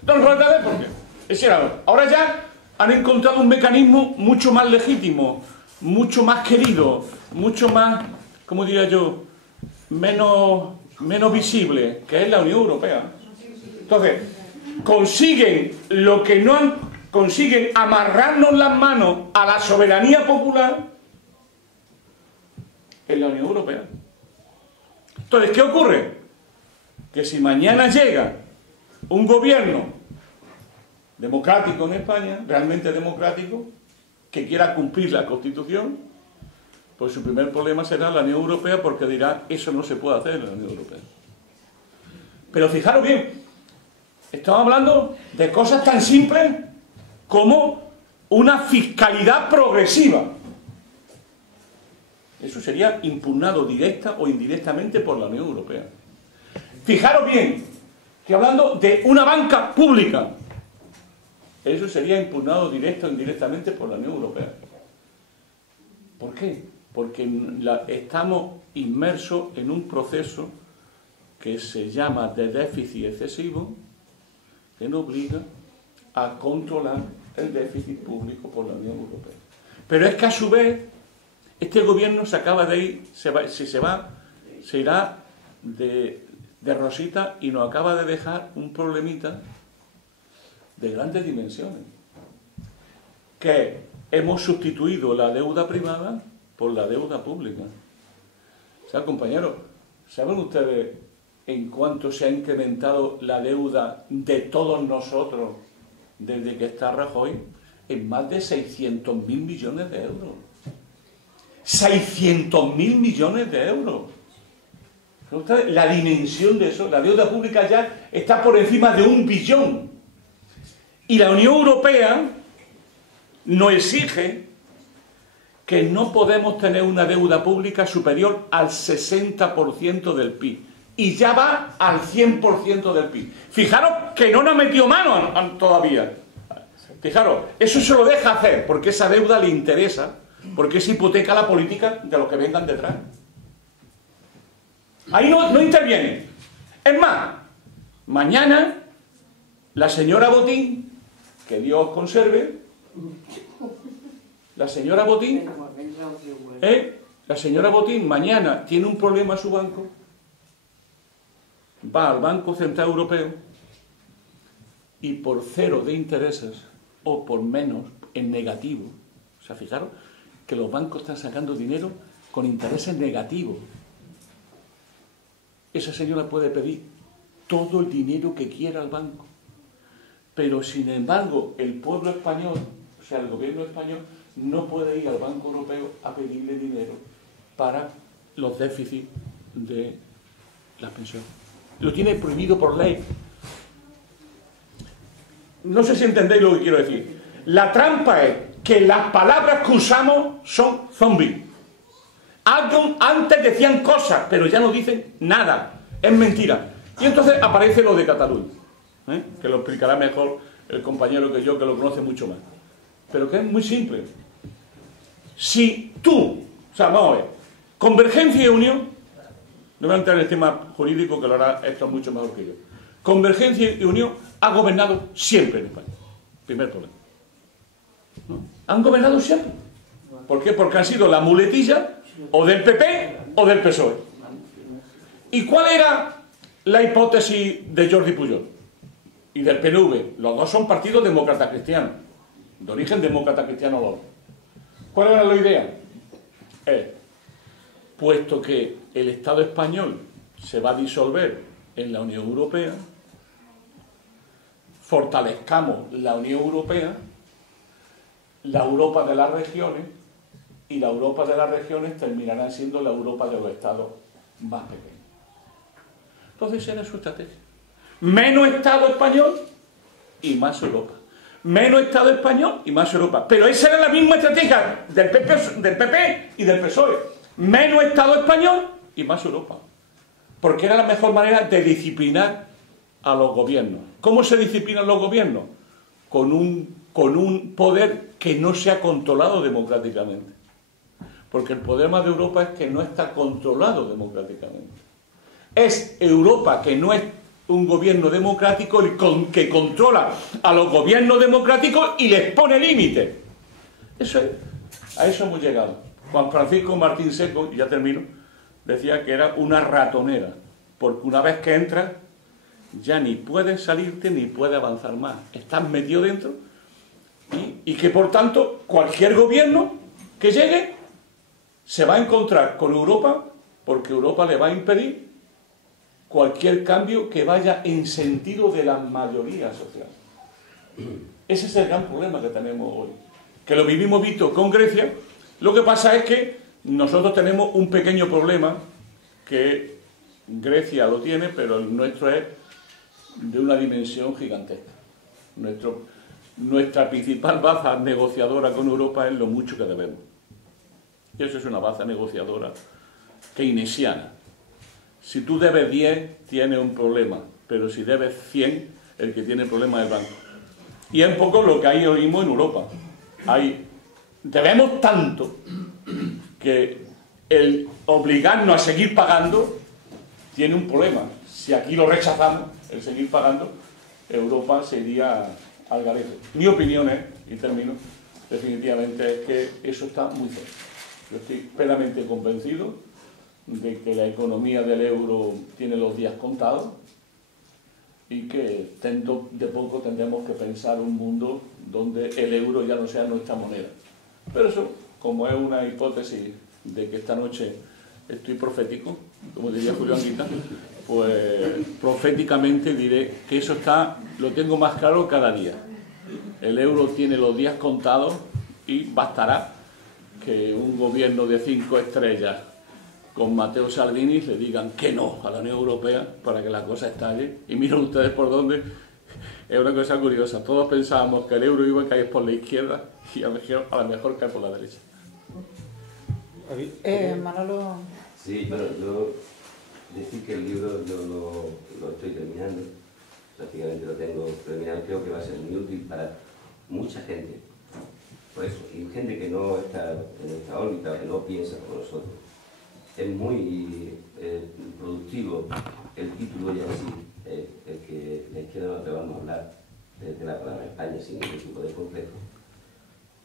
Esto no se puede hacer ¿por qué? Ese era. Ahora ya han encontrado un mecanismo mucho más legítimo, mucho más querido, mucho más, ¿cómo diría yo?, menos visible, que es la Unión Europea. Entonces, consiguen lo que no han, consiguen amarrarnos las manos a la soberanía popular en la Unión Europea. Entonces, ¿qué ocurre? Que si mañana llega un gobierno democrático en España, realmente democrático, que quiera cumplir la Constitución, pues su primer problema será la Unión Europea, porque dirá, eso no se puede hacer en la Unión Europea. Pero fijaros bien, estamos hablando de cosas tan simples como una fiscalidad progresiva. Eso sería impugnado directa o indirectamente por la Unión Europea. Fijaros bien, estoy hablando de una banca pública. Eso sería impugnado directa o indirectamente por la Unión Europea. ¿Por qué? Porque estamos inmersos en un proceso que se llama de déficit excesivo, que nos obliga a controlar el déficit público por la Unión Europea. Pero es que a su vez, este gobierno se acaba de ir, se irá de rosita y nos acaba de dejar un problemita de grandes dimensiones, que hemos sustituido la deuda privada por la deuda pública. O sea, compañeros, ¿saben ustedes en cuánto se ha incrementado la deuda de todos nosotros desde que está Rajoy? En más de 600.000 millones de euros. 600.000 millones de euros. ¿Saben la dimensión de eso? La deuda pública ya está por encima de 1 billón. Y la Unión Europea nos exige que no podemos tener una deuda pública superior al 60% del PIB. Y ya va al 100% del PIB. Fijaros que no nos ha metido mano todavía. Fijaros, eso se lo deja hacer porque esa deuda le interesa, porque es hipoteca la política de los que vengan detrás. Ahí no interviene. Es más, mañana la señora Botín, que Dios conserve, la señora Botín mañana tiene un problema a su banco, va al Banco Central Europeo y por 0 de intereses o por menos en negativo, o sea, fijaros que los bancos están sacando dinero con intereses negativos. Esa señora puede pedir todo el dinero que quiera al banco, pero sin embargo el pueblo español, o sea, el gobierno español, no puede ir al Banco Europeo a pedirle dinero para los déficits de las pensiones. Lo tiene prohibido por ley. No sé si entendéis lo que quiero decir. La trampa es que las palabras que usamos son zombies. Antes decían cosas, pero ya no dicen nada. Es mentira. Y entonces aparece lo de Cataluña, que lo explicará mejor el compañero que yo, que lo conoce mucho más. Pero que es muy simple. Si tú, o sea, vamos a ver, Convergencia y Unión, no voy a entrar en el tema jurídico que lo hará esto mucho mejor que yo. Convergencia y Unión ha gobernado siempre en España. Primer problema. ¿No? Han gobernado siempre. ¿Por qué? Porque han sido la muletilla o del PP o del PSOE. ¿Y cuál era la hipótesis de Jordi Pujol y del PNV? Los dos son partidos demócratas cristianos, de origen demócrata cristiano los dos. ¿Cuál era la idea? Puesto que el Estado español se va a disolver en la Unión Europea, fortalezcamos la Unión Europea, la Europa de las regiones, y la Europa de las regiones terminará siendo la Europa de los Estados más pequeños. Entonces esa era su estrategia. Menos Estado español y más Europa. Menos Estado español y más Europa. Pero esa era la misma estrategia del PP y del PSOE. menos Estado español y más Europa. Porque era la mejor manera de disciplinar a los gobiernos. ¿Cómo se disciplinan los gobiernos? Con un poder que no sea controlado democráticamente. Porque el problema de Europa es que no está controlado democráticamente. Es Europa que no es un gobierno democrático que controla a los gobiernos democráticos y les pone límites. A eso hemos llegado. Juan Francisco Martín Seco, y ya termino, decía que era una ratonera, porque una vez que entras ya ni puedes salirte ni puedes avanzar más. Estás metido dentro y que por tanto cualquier gobierno que llegue se va a encontrar con Europa, porque Europa le va a impedir cualquier cambio que vaya en sentido de la mayoría social. Ese es el gran problema que tenemos hoy, que lo vivimos visto con Grecia. Lo que pasa es que nosotros tenemos un pequeño problema, que Grecia lo tiene, pero el nuestro es de una dimensión gigantesca. Nuestra principal baza negociadora con Europa es lo mucho que debemos. Y eso es una baza negociadora keynesiana. Si tú debes 10, tienes un problema, pero si debes 100, el que tiene el problema es el banco. Y es un poco lo que ahí oímos en Europa. Debemos tanto que el obligarnos a seguir pagando tiene un problema. Si aquí lo rechazamos, el seguir pagando, Europa se iría al garete. Mi opinión es, y termino, definitivamente es que eso está muy cerca. Yo estoy plenamente convencido de que la economía del euro tiene los días contados y que dentro de poco tendremos que pensar un mundo donde el euro ya no sea nuestra moneda. Pero eso, como es una hipótesis de que esta noche estoy profético, como diría Julio Anguita, pues proféticamente diré que eso lo tengo más claro cada día. El euro tiene los días contados y bastará que un gobierno de 5 estrellas con Matteo Salvini le digan que no a la Unión Europea para que la cosa estalle. Y miren ustedes por dónde. Es una cosa curiosa. Todos pensábamos que el euro iba a caer por la izquierda y a lo mejor cae por la derecha. Manolo. Sí, bueno, yo decir que el libro yo lo estoy terminando, prácticamente lo tengo terminado, creo que va a ser muy útil para mucha gente. Por eso, y gente que no está en esta órbita, que no piensa como nosotros. Es muy productivo el título ya así, el que la izquierda no te vamos a hablar de la palabra España sin ningún tipo de complejo.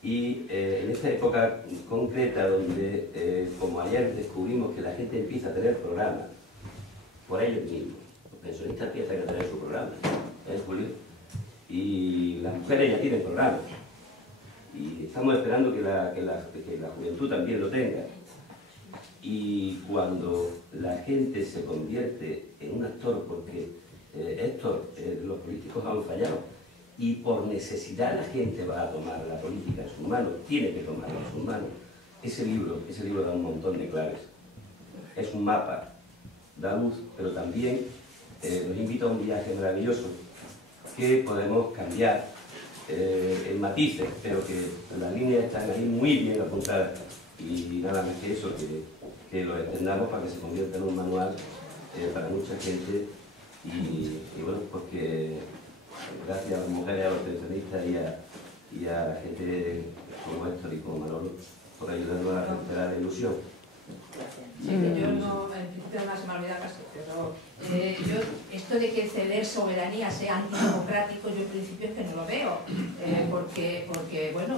Y en esta época concreta donde, como ayer descubrimos que la gente empieza a tener programas por ellos mismos, los pensionistas empiezan a tener su programa, Julio? Y las mujeres ya tienen programas. Y estamos esperando que la juventud también lo tenga. Y cuando la gente se convierte en un actor, porque los políticos han fallado, y por necesidad la gente va a tomar la política en sus manos, tiene que tomarla en sus manos, ese libro da un montón de claves. Es un mapa, da luz, pero también nos invita a un viaje maravilloso que podemos cambiar en matices, pero que las líneas están ahí muy bien apuntadas. Y nada más que eso, que lo extendamos para que se convierta en un manual para mucha gente y bueno, porque gracias a las mujeres, a los pensionistas y a gente como Héctor y como Manolo por ayudarnos a recuperar la ilusión. Sí, yo no, en principio además se me olvida casi, pero yo esto de que ceder soberanía sea antidemocrático, yo en principio es que no lo veo, porque bueno,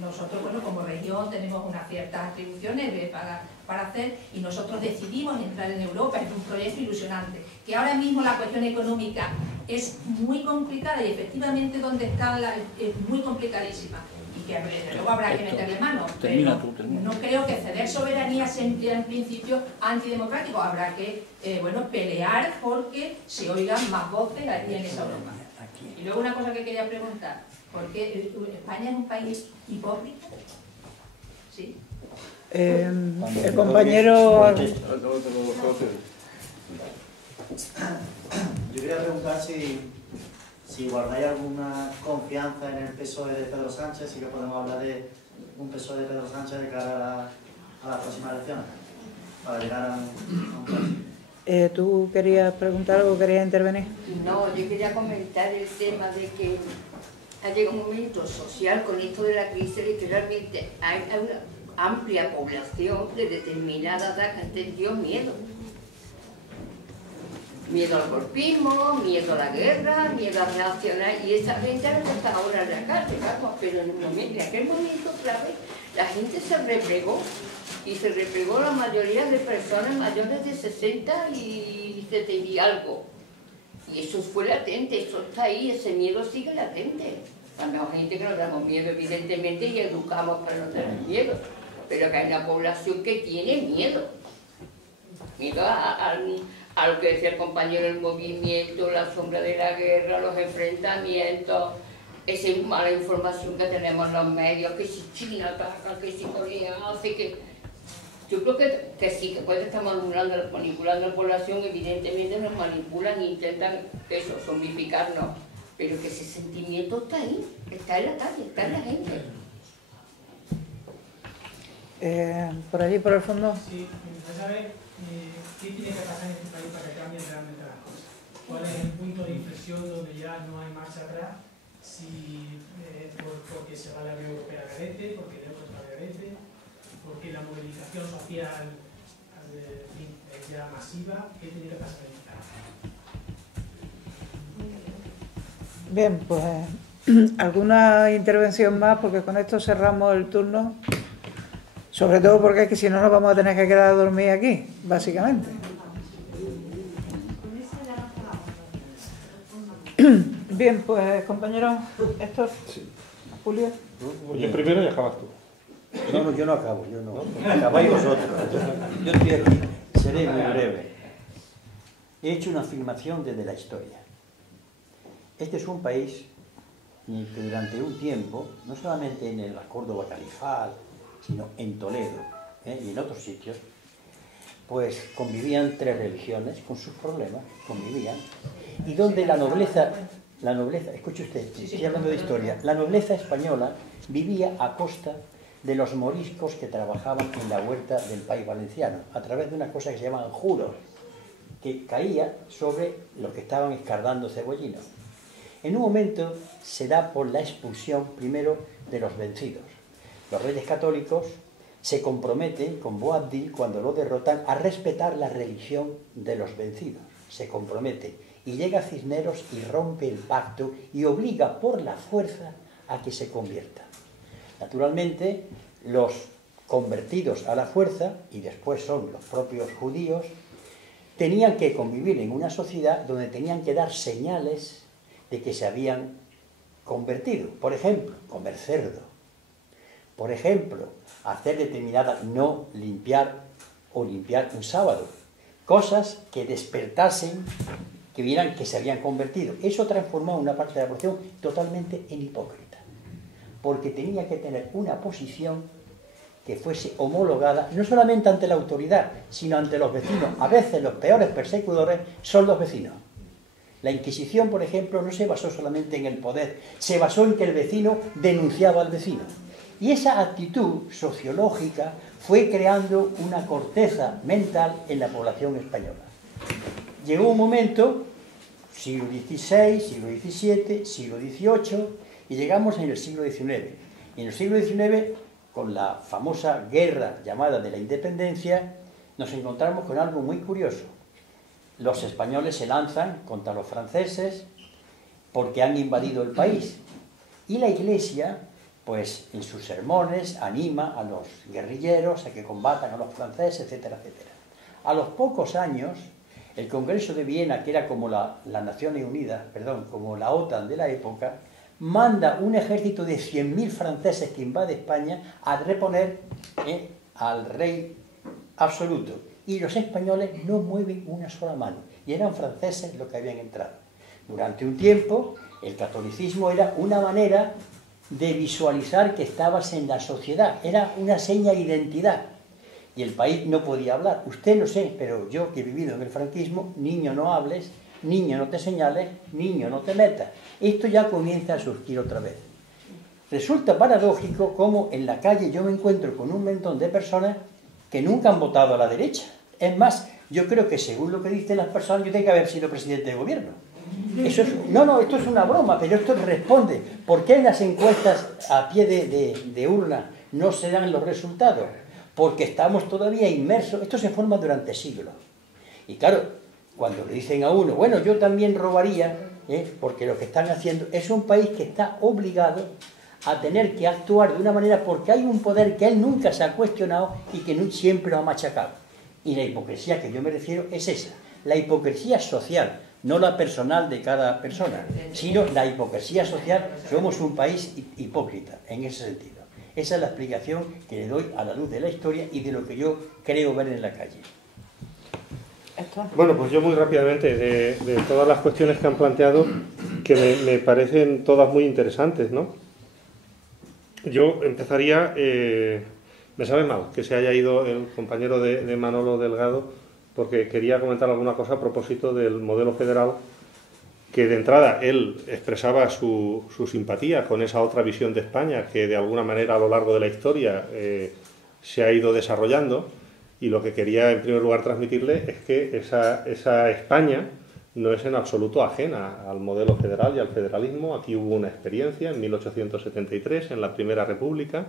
nosotros como región tenemos unas ciertas atribuciones para hacer y nosotros decidimos entrar en Europa, es un proyecto ilusionante, que ahora mismo la cuestión económica es muy complicada y efectivamente donde está es muy complicadísima. Y que luego habrá que meterle mano, pero no creo que ceder soberanía sea en principio antidemocrático. Habrá que pelear porque se oigan más voces aquí en esa Europa. Y luego una cosa que quería preguntar, ¿por qué España es un país hipócrita? ¿Sí? El compañero... Yo quería preguntar si guardáis alguna confianza en el PSOE de Pedro Sánchez, si que podemos hablar de un PSOE de Pedro Sánchez de cara a las próximas elecciones, para llegar a un país. ¿Tú querías preguntar algo, querías intervenir? No, yo quería comentar el tema de que ha llegado un momento social con esto de la crisis, que realmente hay una amplia población de determinada edad que ha entendido miedo. Miedo al golpismo, miedo a la guerra, miedo a reaccionar, y esa gente no está ahora en la calle, vamos, pero en aquel momento, otra vez, la gente se replegó, y se replegó la mayoría de personas mayores de 60 y 70 y algo. Y eso fue latente, eso está ahí, ese miedo sigue latente. Hay gente que nos damos miedo, evidentemente, y educamos para no tener miedo, pero que hay una población que tiene miedo. Miedo a lo que decía el compañero, el movimiento, la sombra de la guerra, los enfrentamientos, esa mala información que tenemos en los medios, que si China ataca, que si Corea hace, que... Yo creo que sí, que puede estar manipulando a la población, evidentemente nos manipulan e intentan eso, zombificarnos, pero que ese sentimiento está ahí, está en la calle, está en la gente. Por allí, por el fondo. Sí, me gustaría saber qué tiene que pasar en este país para que cambien realmente las cosas. ¿Cuál es el punto de inflexión donde ya no hay marcha atrás? Si porque se va la Unión Europea a garete, porque el euro está a garete, porque la movilización social es ya masiva, ¿qué tiene que pasar en este país? Bien, pues alguna intervención más, porque con esto cerramos el turno. Sobre todo porque es que si no nos vamos a tener que quedar a dormir aquí, básicamente. Bien, pues compañeros, Héctor, Julio. Yo primero y acabas tú. No, yo no acabo, yo no. Acabáis vosotros. Yo estoy aquí, seré muy breve. He hecho una afirmación desde la historia. Este es un país que durante un tiempo, no solamente en la Córdoba califal, sino en Toledo y en otros sitios, pues convivían tres religiones con sus problemas, convivían, y donde la nobleza, escuche usted, estoy hablando de historia, la nobleza española vivía a costa de los moriscos que trabajaban en la huerta del País Valenciano, a través de una cosa que se llaman juros, que caía sobre los que estaban escardando cebollinos. En un momento se da por la expulsión primero de los vencidos. Los reyes católicos se comprometen con Boabdil, cuando lo derrotan, a respetar la religión de los vencidos. Se compromete. Y llega Cisneros y rompe el pacto y obliga por la fuerza a que se conviertan. Naturalmente, los convertidos a la fuerza, y después son los propios judíos, tenían que convivir en una sociedad donde tenían que dar señales de que se habían convertido. Por ejemplo, comer cerdo. Por ejemplo, hacer determinadas, no limpiar o limpiar un sábado. Cosas que despertasen, que vieran que se habían convertido. Eso transformó a una parte de la población totalmente en hipócrita. Porque tenía que tener una posición que fuese homologada, no solamente ante la autoridad, sino ante los vecinos. A veces los peores persecutores son los vecinos. La Inquisición, por ejemplo, no se basó solamente en el poder, se basó en que el vecino denunciaba al vecino. Y esa actitud sociológica fue creando una corteza mental en la población española. Llegó un momento, siglo XVI, siglo XVII, siglo XVIII, y llegamos en el siglo XIX. Y en el siglo XIX, con la famosa guerra llamada de la independencia, nos encontramos con algo muy curioso. Los españoles se lanzan contra los franceses porque han invadido el país. Y la Iglesia, pues en sus sermones, anima a los guerrilleros a que combatan a los franceses, etcétera, etcétera. A los pocos años, el Congreso de Viena, que era como las Naciones Unidas, como la OTAN de la época, manda un ejército de 100.000 franceses que invade España a reponer al rey absoluto. Y los españoles no mueven una sola mano. Y eran franceses los que habían entrado. Durante un tiempo, el catolicismo era una manera de visualizar que estabas en la sociedad. Era una seña de identidad. Y el país no podía hablar. Usted no sé, pero yo que he vivido en el franquismo, niño no hables, niño no te señales, niño no te metas. Esto ya comienza a surgir otra vez. Resulta paradójico cómo en la calle yo me encuentro con un montón de personas que nunca han votado a la derecha. Es más, yo creo que según lo que dicen las personas, yo tengo que haber sido presidente de gobierno. Eso es, no, esto es una broma, pero esto responde. ¿Por qué en las encuestas a pie de urna no se dan los resultados? Porque estamos todavía inmersos. Esto se forma durante siglos. Y claro, cuando le dicen a uno, bueno, yo también robaría, porque lo que están haciendo es un país que está obligado a tener que actuar de una manera porque hay un poder que él nunca se ha cuestionado y que siempre lo ha machacado. Y la hipocresía que yo me refiero es esa, la hipocresía social, no la personal de cada persona, sino la hipocresía social. Somos un país hipócrita en ese sentido. Esa es la explicación que le doy a la luz de la historia y de lo que yo creo ver en la calle. Bueno, pues yo muy rápidamente, de todas las cuestiones que han planteado, que me parecen todas muy interesantes, ¿no? Yo empezaría, me sabe mal que se haya ido el compañero de Manolo Delgado, porque quería comentar alguna cosa a propósito del modelo federal, que de entrada él expresaba su simpatía con esa otra visión de España que de alguna manera a lo largo de la historia se ha ido desarrollando, y lo que quería en primer lugar transmitirle es que esa España no es en absoluto ajena al modelo federal y al federalismo. Aquí hubo una experiencia en 1873, en la Primera República,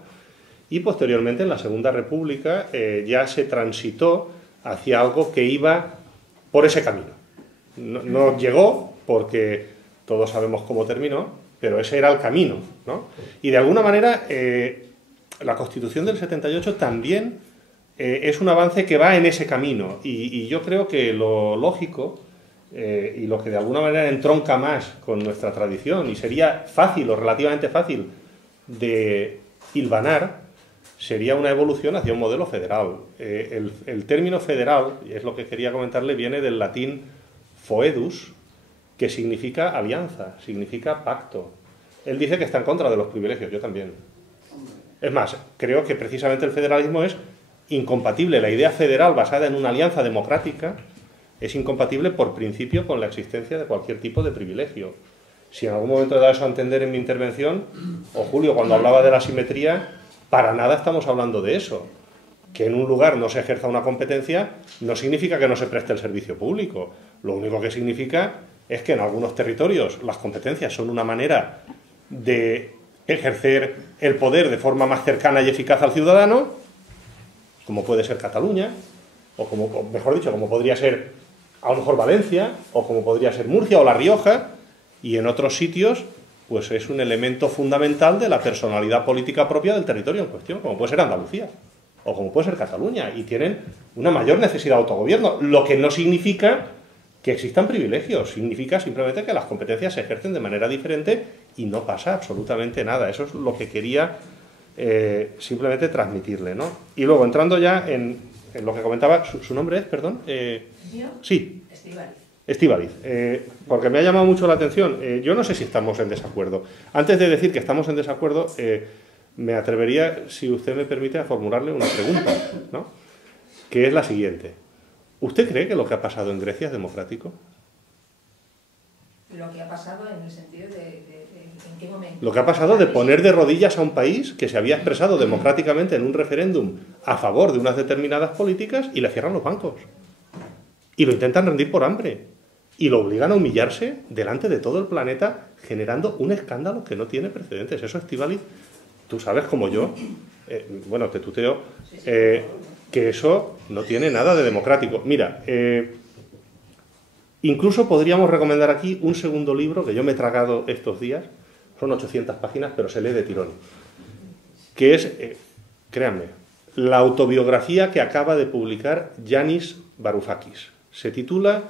y posteriormente en la Segunda República ya se transitó hacia algo que iba por ese camino. No llegó, porque todos sabemos cómo terminó, pero ese era el camino, ¿no? Y de alguna manera la Constitución del 78 también es un avance que va en ese camino, y yo creo que lo lógico y lo que de alguna manera entronca más con nuestra tradición y sería fácil o relativamente fácil de hilvanar sería una evolución hacia un modelo federal. El término federal, y es lo que quería comentarle, viene del latín foedus, que significa alianza, significa pacto. Él dice que está en contra de los privilegios, yo también. Es más, creo que precisamente el federalismo es incompatible. La idea federal basada en una alianza democrática es incompatible por principio con la existencia de cualquier tipo de privilegio. Si en algún momento he dado eso a entender en mi intervención, o Julio cuando hablaba de la simetría, para nada estamos hablando de eso. Que en un lugar no se ejerza una competencia no significa que no se preste el servicio público. Lo único que significa es que en algunos territorios las competencias son una manera de ejercer el poder de forma más cercana y eficaz al ciudadano, como puede ser Cataluña, o como, mejor dicho, como podría ser a lo mejor Valencia, o como podría ser Murcia o La Rioja, y en otros sitios pues es un elemento fundamental de la personalidad política propia del territorio en cuestión, como puede ser Andalucía, o como puede ser Cataluña, y tienen una mayor necesidad de autogobierno, lo que no significa que existan privilegios, significa simplemente que las competencias se ejercen de manera diferente y no pasa absolutamente nada. Eso es lo que quería simplemente transmitirle, ¿no? Y luego, entrando ya en lo que comentaba, ¿su nombre es, perdón? ¿Yo? Sí. Estíbaliz. Porque me ha llamado mucho la atención. Yo no sé si estamos en desacuerdo. Antes de decir que estamos en desacuerdo, me atrevería, si usted me permite, a formularle una pregunta, ¿no? Que es la siguiente. ¿Usted cree que lo que ha pasado en Grecia es democrático? Lo que ha pasado en el sentido de ¿en qué momento? Lo que ha pasado de poner de rodillas a un país que se había expresado democráticamente en un referéndum a favor de unas determinadas políticas y le cierran los bancos. Y lo intentan rendir por hambre. Y lo obligan a humillarse delante de todo el planeta, generando un escándalo que no tiene precedentes. Eso, Estíbaliz, tú sabes como yo, bueno, te tuteo, que eso no tiene nada de democrático. Mira, incluso podríamos recomendar aquí un segundo libro que yo me he tragado estos días, son 800 páginas, pero se lee de tirón, que es, créanme, la autobiografía que acaba de publicar Yanis Varoufakis. Se titula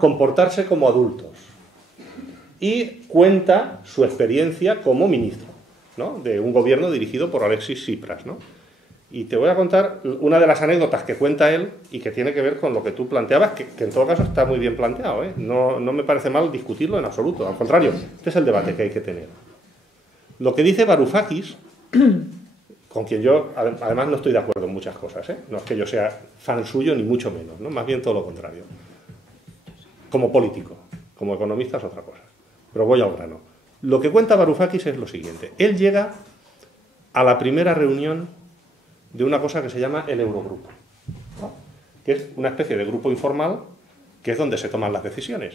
Comportarse como adultos y cuenta su experiencia como ministro, ¿no?, de un gobierno dirigido por Alexis Tsipras, ¿no? Y te voy a contar una de las anécdotas que cuenta él y que tiene que ver con lo que tú planteabas, que en todo caso está muy bien planteado, ¿eh? No me parece mal discutirlo en absoluto, al contrario, este es el debate que hay que tener. Lo que dice Varoufakis, con quien yo además no estoy de acuerdo en muchas cosas, ¿eh? No es que yo sea fan suyo ni mucho menos, ¿no? Más bien todo lo contrario. Como político, como economista es otra cosa. Pero voy al grano. Lo que cuenta Varoufakis es lo siguiente. Él llega a la primera reunión de una cosa que se llama el Eurogrupo, ¿no? Que es una especie de grupo informal que es donde se toman las decisiones,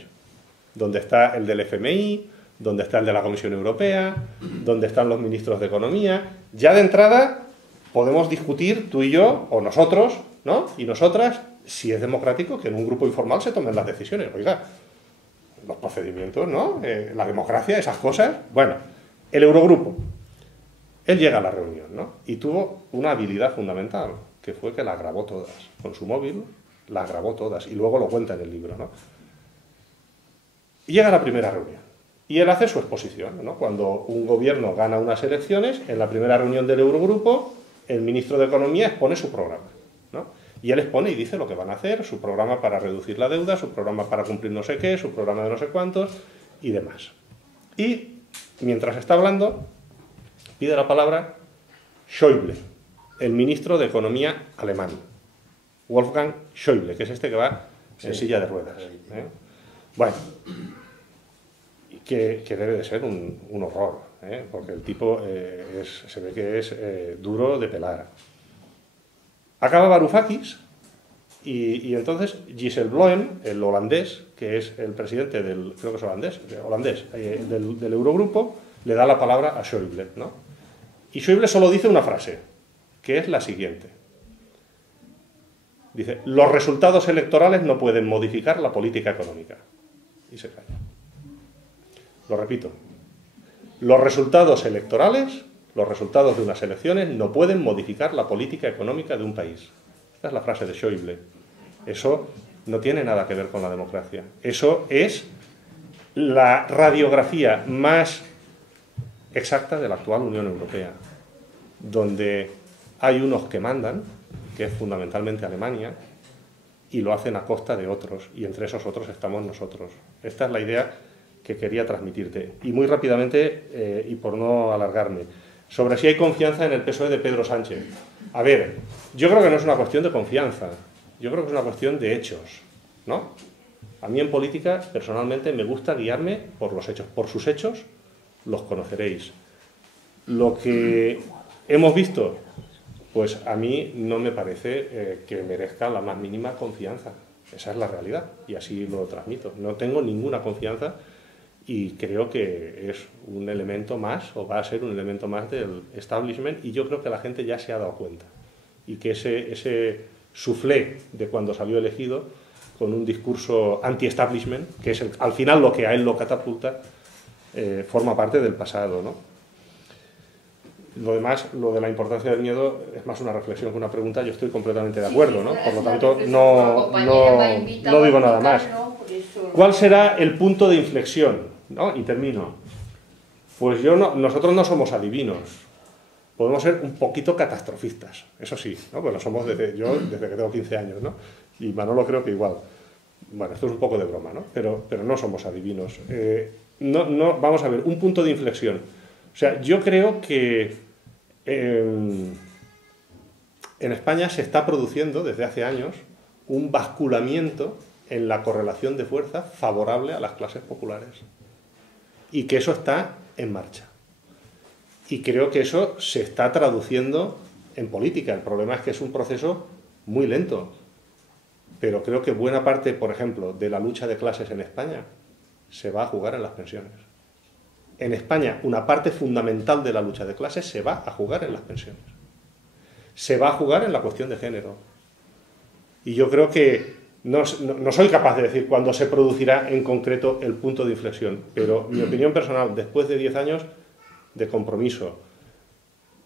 donde está el del FMI, donde está el de la Comisión Europea, donde están los ministros de Economía. Ya de entrada podemos discutir tú y yo, o nosotros, ¿no? Y nosotras, si es democrático que en un grupo informal se tomen las decisiones. Oiga, los procedimientos, ¿no? La democracia, esas cosas. Bueno, el Eurogrupo. Él llega a la reunión, ¿no? Y tuvo una habilidad fundamental, que fue que las grabó todas. Con su móvil las grabó todas, y luego lo cuenta en el libro, ¿no? Y llega a la primera reunión, y él hace su exposición, ¿no? Cuando un gobierno gana unas elecciones, en la primera reunión del Eurogrupo, el ministro de Economía expone su programa, ¿no? Y él expone y dice lo que van a hacer, su programa para reducir la deuda, su programa para cumplir no sé qué, su programa de no sé cuántos, y demás. Y, mientras está hablando, pide la palabra Schäuble, el ministro de Economía alemán. Wolfgang Schäuble, que es este que va en silla de ruedas, ¿eh? Bueno, que debe de ser un horror, ¿eh? Porque el tipo se ve que es duro de pelar. Acaba Varoufakis y entonces Dijsselbloem, el holandés, que es el presidente del, creo que es holandés, del Eurogrupo, le da la palabra a Schäuble, ¿no? Y Schäuble solo dice una frase, que es la siguiente. Dice, los resultados electorales no pueden modificar la política económica. Y se calla. Lo repito. Los resultados electorales, los resultados de unas elecciones, no pueden modificar la política económica de un país. Esta es la frase de Schäuble. Eso no tiene nada que ver con la democracia. Eso es la radiografía más exacta de la actual Unión Europea, donde hay unos que mandan, que es fundamentalmente Alemania, y lo hacen a costa de otros, y entre esos otros estamos nosotros. Esta es la idea que quería transmitirte. Y muy rápidamente, y por no alargarme, sobre si hay confianza en el PSOE de Pedro Sánchez. A ver, yo creo que no es una cuestión de confianza, yo creo que es una cuestión de hechos, ¿no? A mí en política, personalmente, me gusta guiarme por los hechos. Por sus hechos los conoceréis. Lo que hemos visto, pues a mí no me parece que merezca la más mínima confianza. Esa es la realidad y así lo transmito. No tengo ninguna confianza y creo que es un elemento más, o va a ser un elemento más del establishment, y yo creo que la gente ya se ha dado cuenta. Y que ese soufflé de cuando salió elegido, con un discurso anti-establishment, que es al final lo que a él lo catapulta, forma parte del pasado, ¿no? Lo demás, lo de la importancia del miedo, es más una reflexión que una pregunta. Yo estoy completamente de acuerdo, ¿no? Por lo tanto, no digo nada más. ¿Cuál será el punto de inflexión? ¿No? Y termino. Pues nosotros no somos adivinos. Podemos ser un poquito catastrofistas, eso sí, ¿no? Pues lo somos desde que tengo 15 años, ¿no? Y Manolo creo que igual. Bueno, esto es un poco de broma, ¿no? Pero no somos adivinos. Vamos a ver, un punto de inflexión. O sea, yo creo que en España se está produciendo desde hace años un basculamiento en la correlación de fuerza favorable a las clases populares. Y que eso está en marcha. Y creo que eso se está traduciendo en política. El problema es que es un proceso muy lento. Pero creo que buena parte, por ejemplo, de la lucha de clases en España se va a jugar en las pensiones. En España, una parte fundamental de la lucha de clases se va a jugar en las pensiones. Se va a jugar en la cuestión de género. Y yo creo que no soy capaz de decir cuándo se producirá en concreto el punto de inflexión, pero mi opinión personal, después de 10 años de compromiso,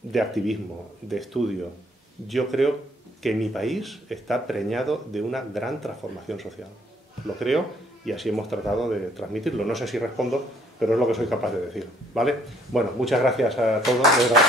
de activismo, de estudio, yo creo que mi país está preñado de una gran transformación social. Lo creo y así hemos tratado de transmitirlo. No sé si respondo, pero es lo que soy capaz de decir, ¿vale? Bueno, muchas gracias a todos. De verdad.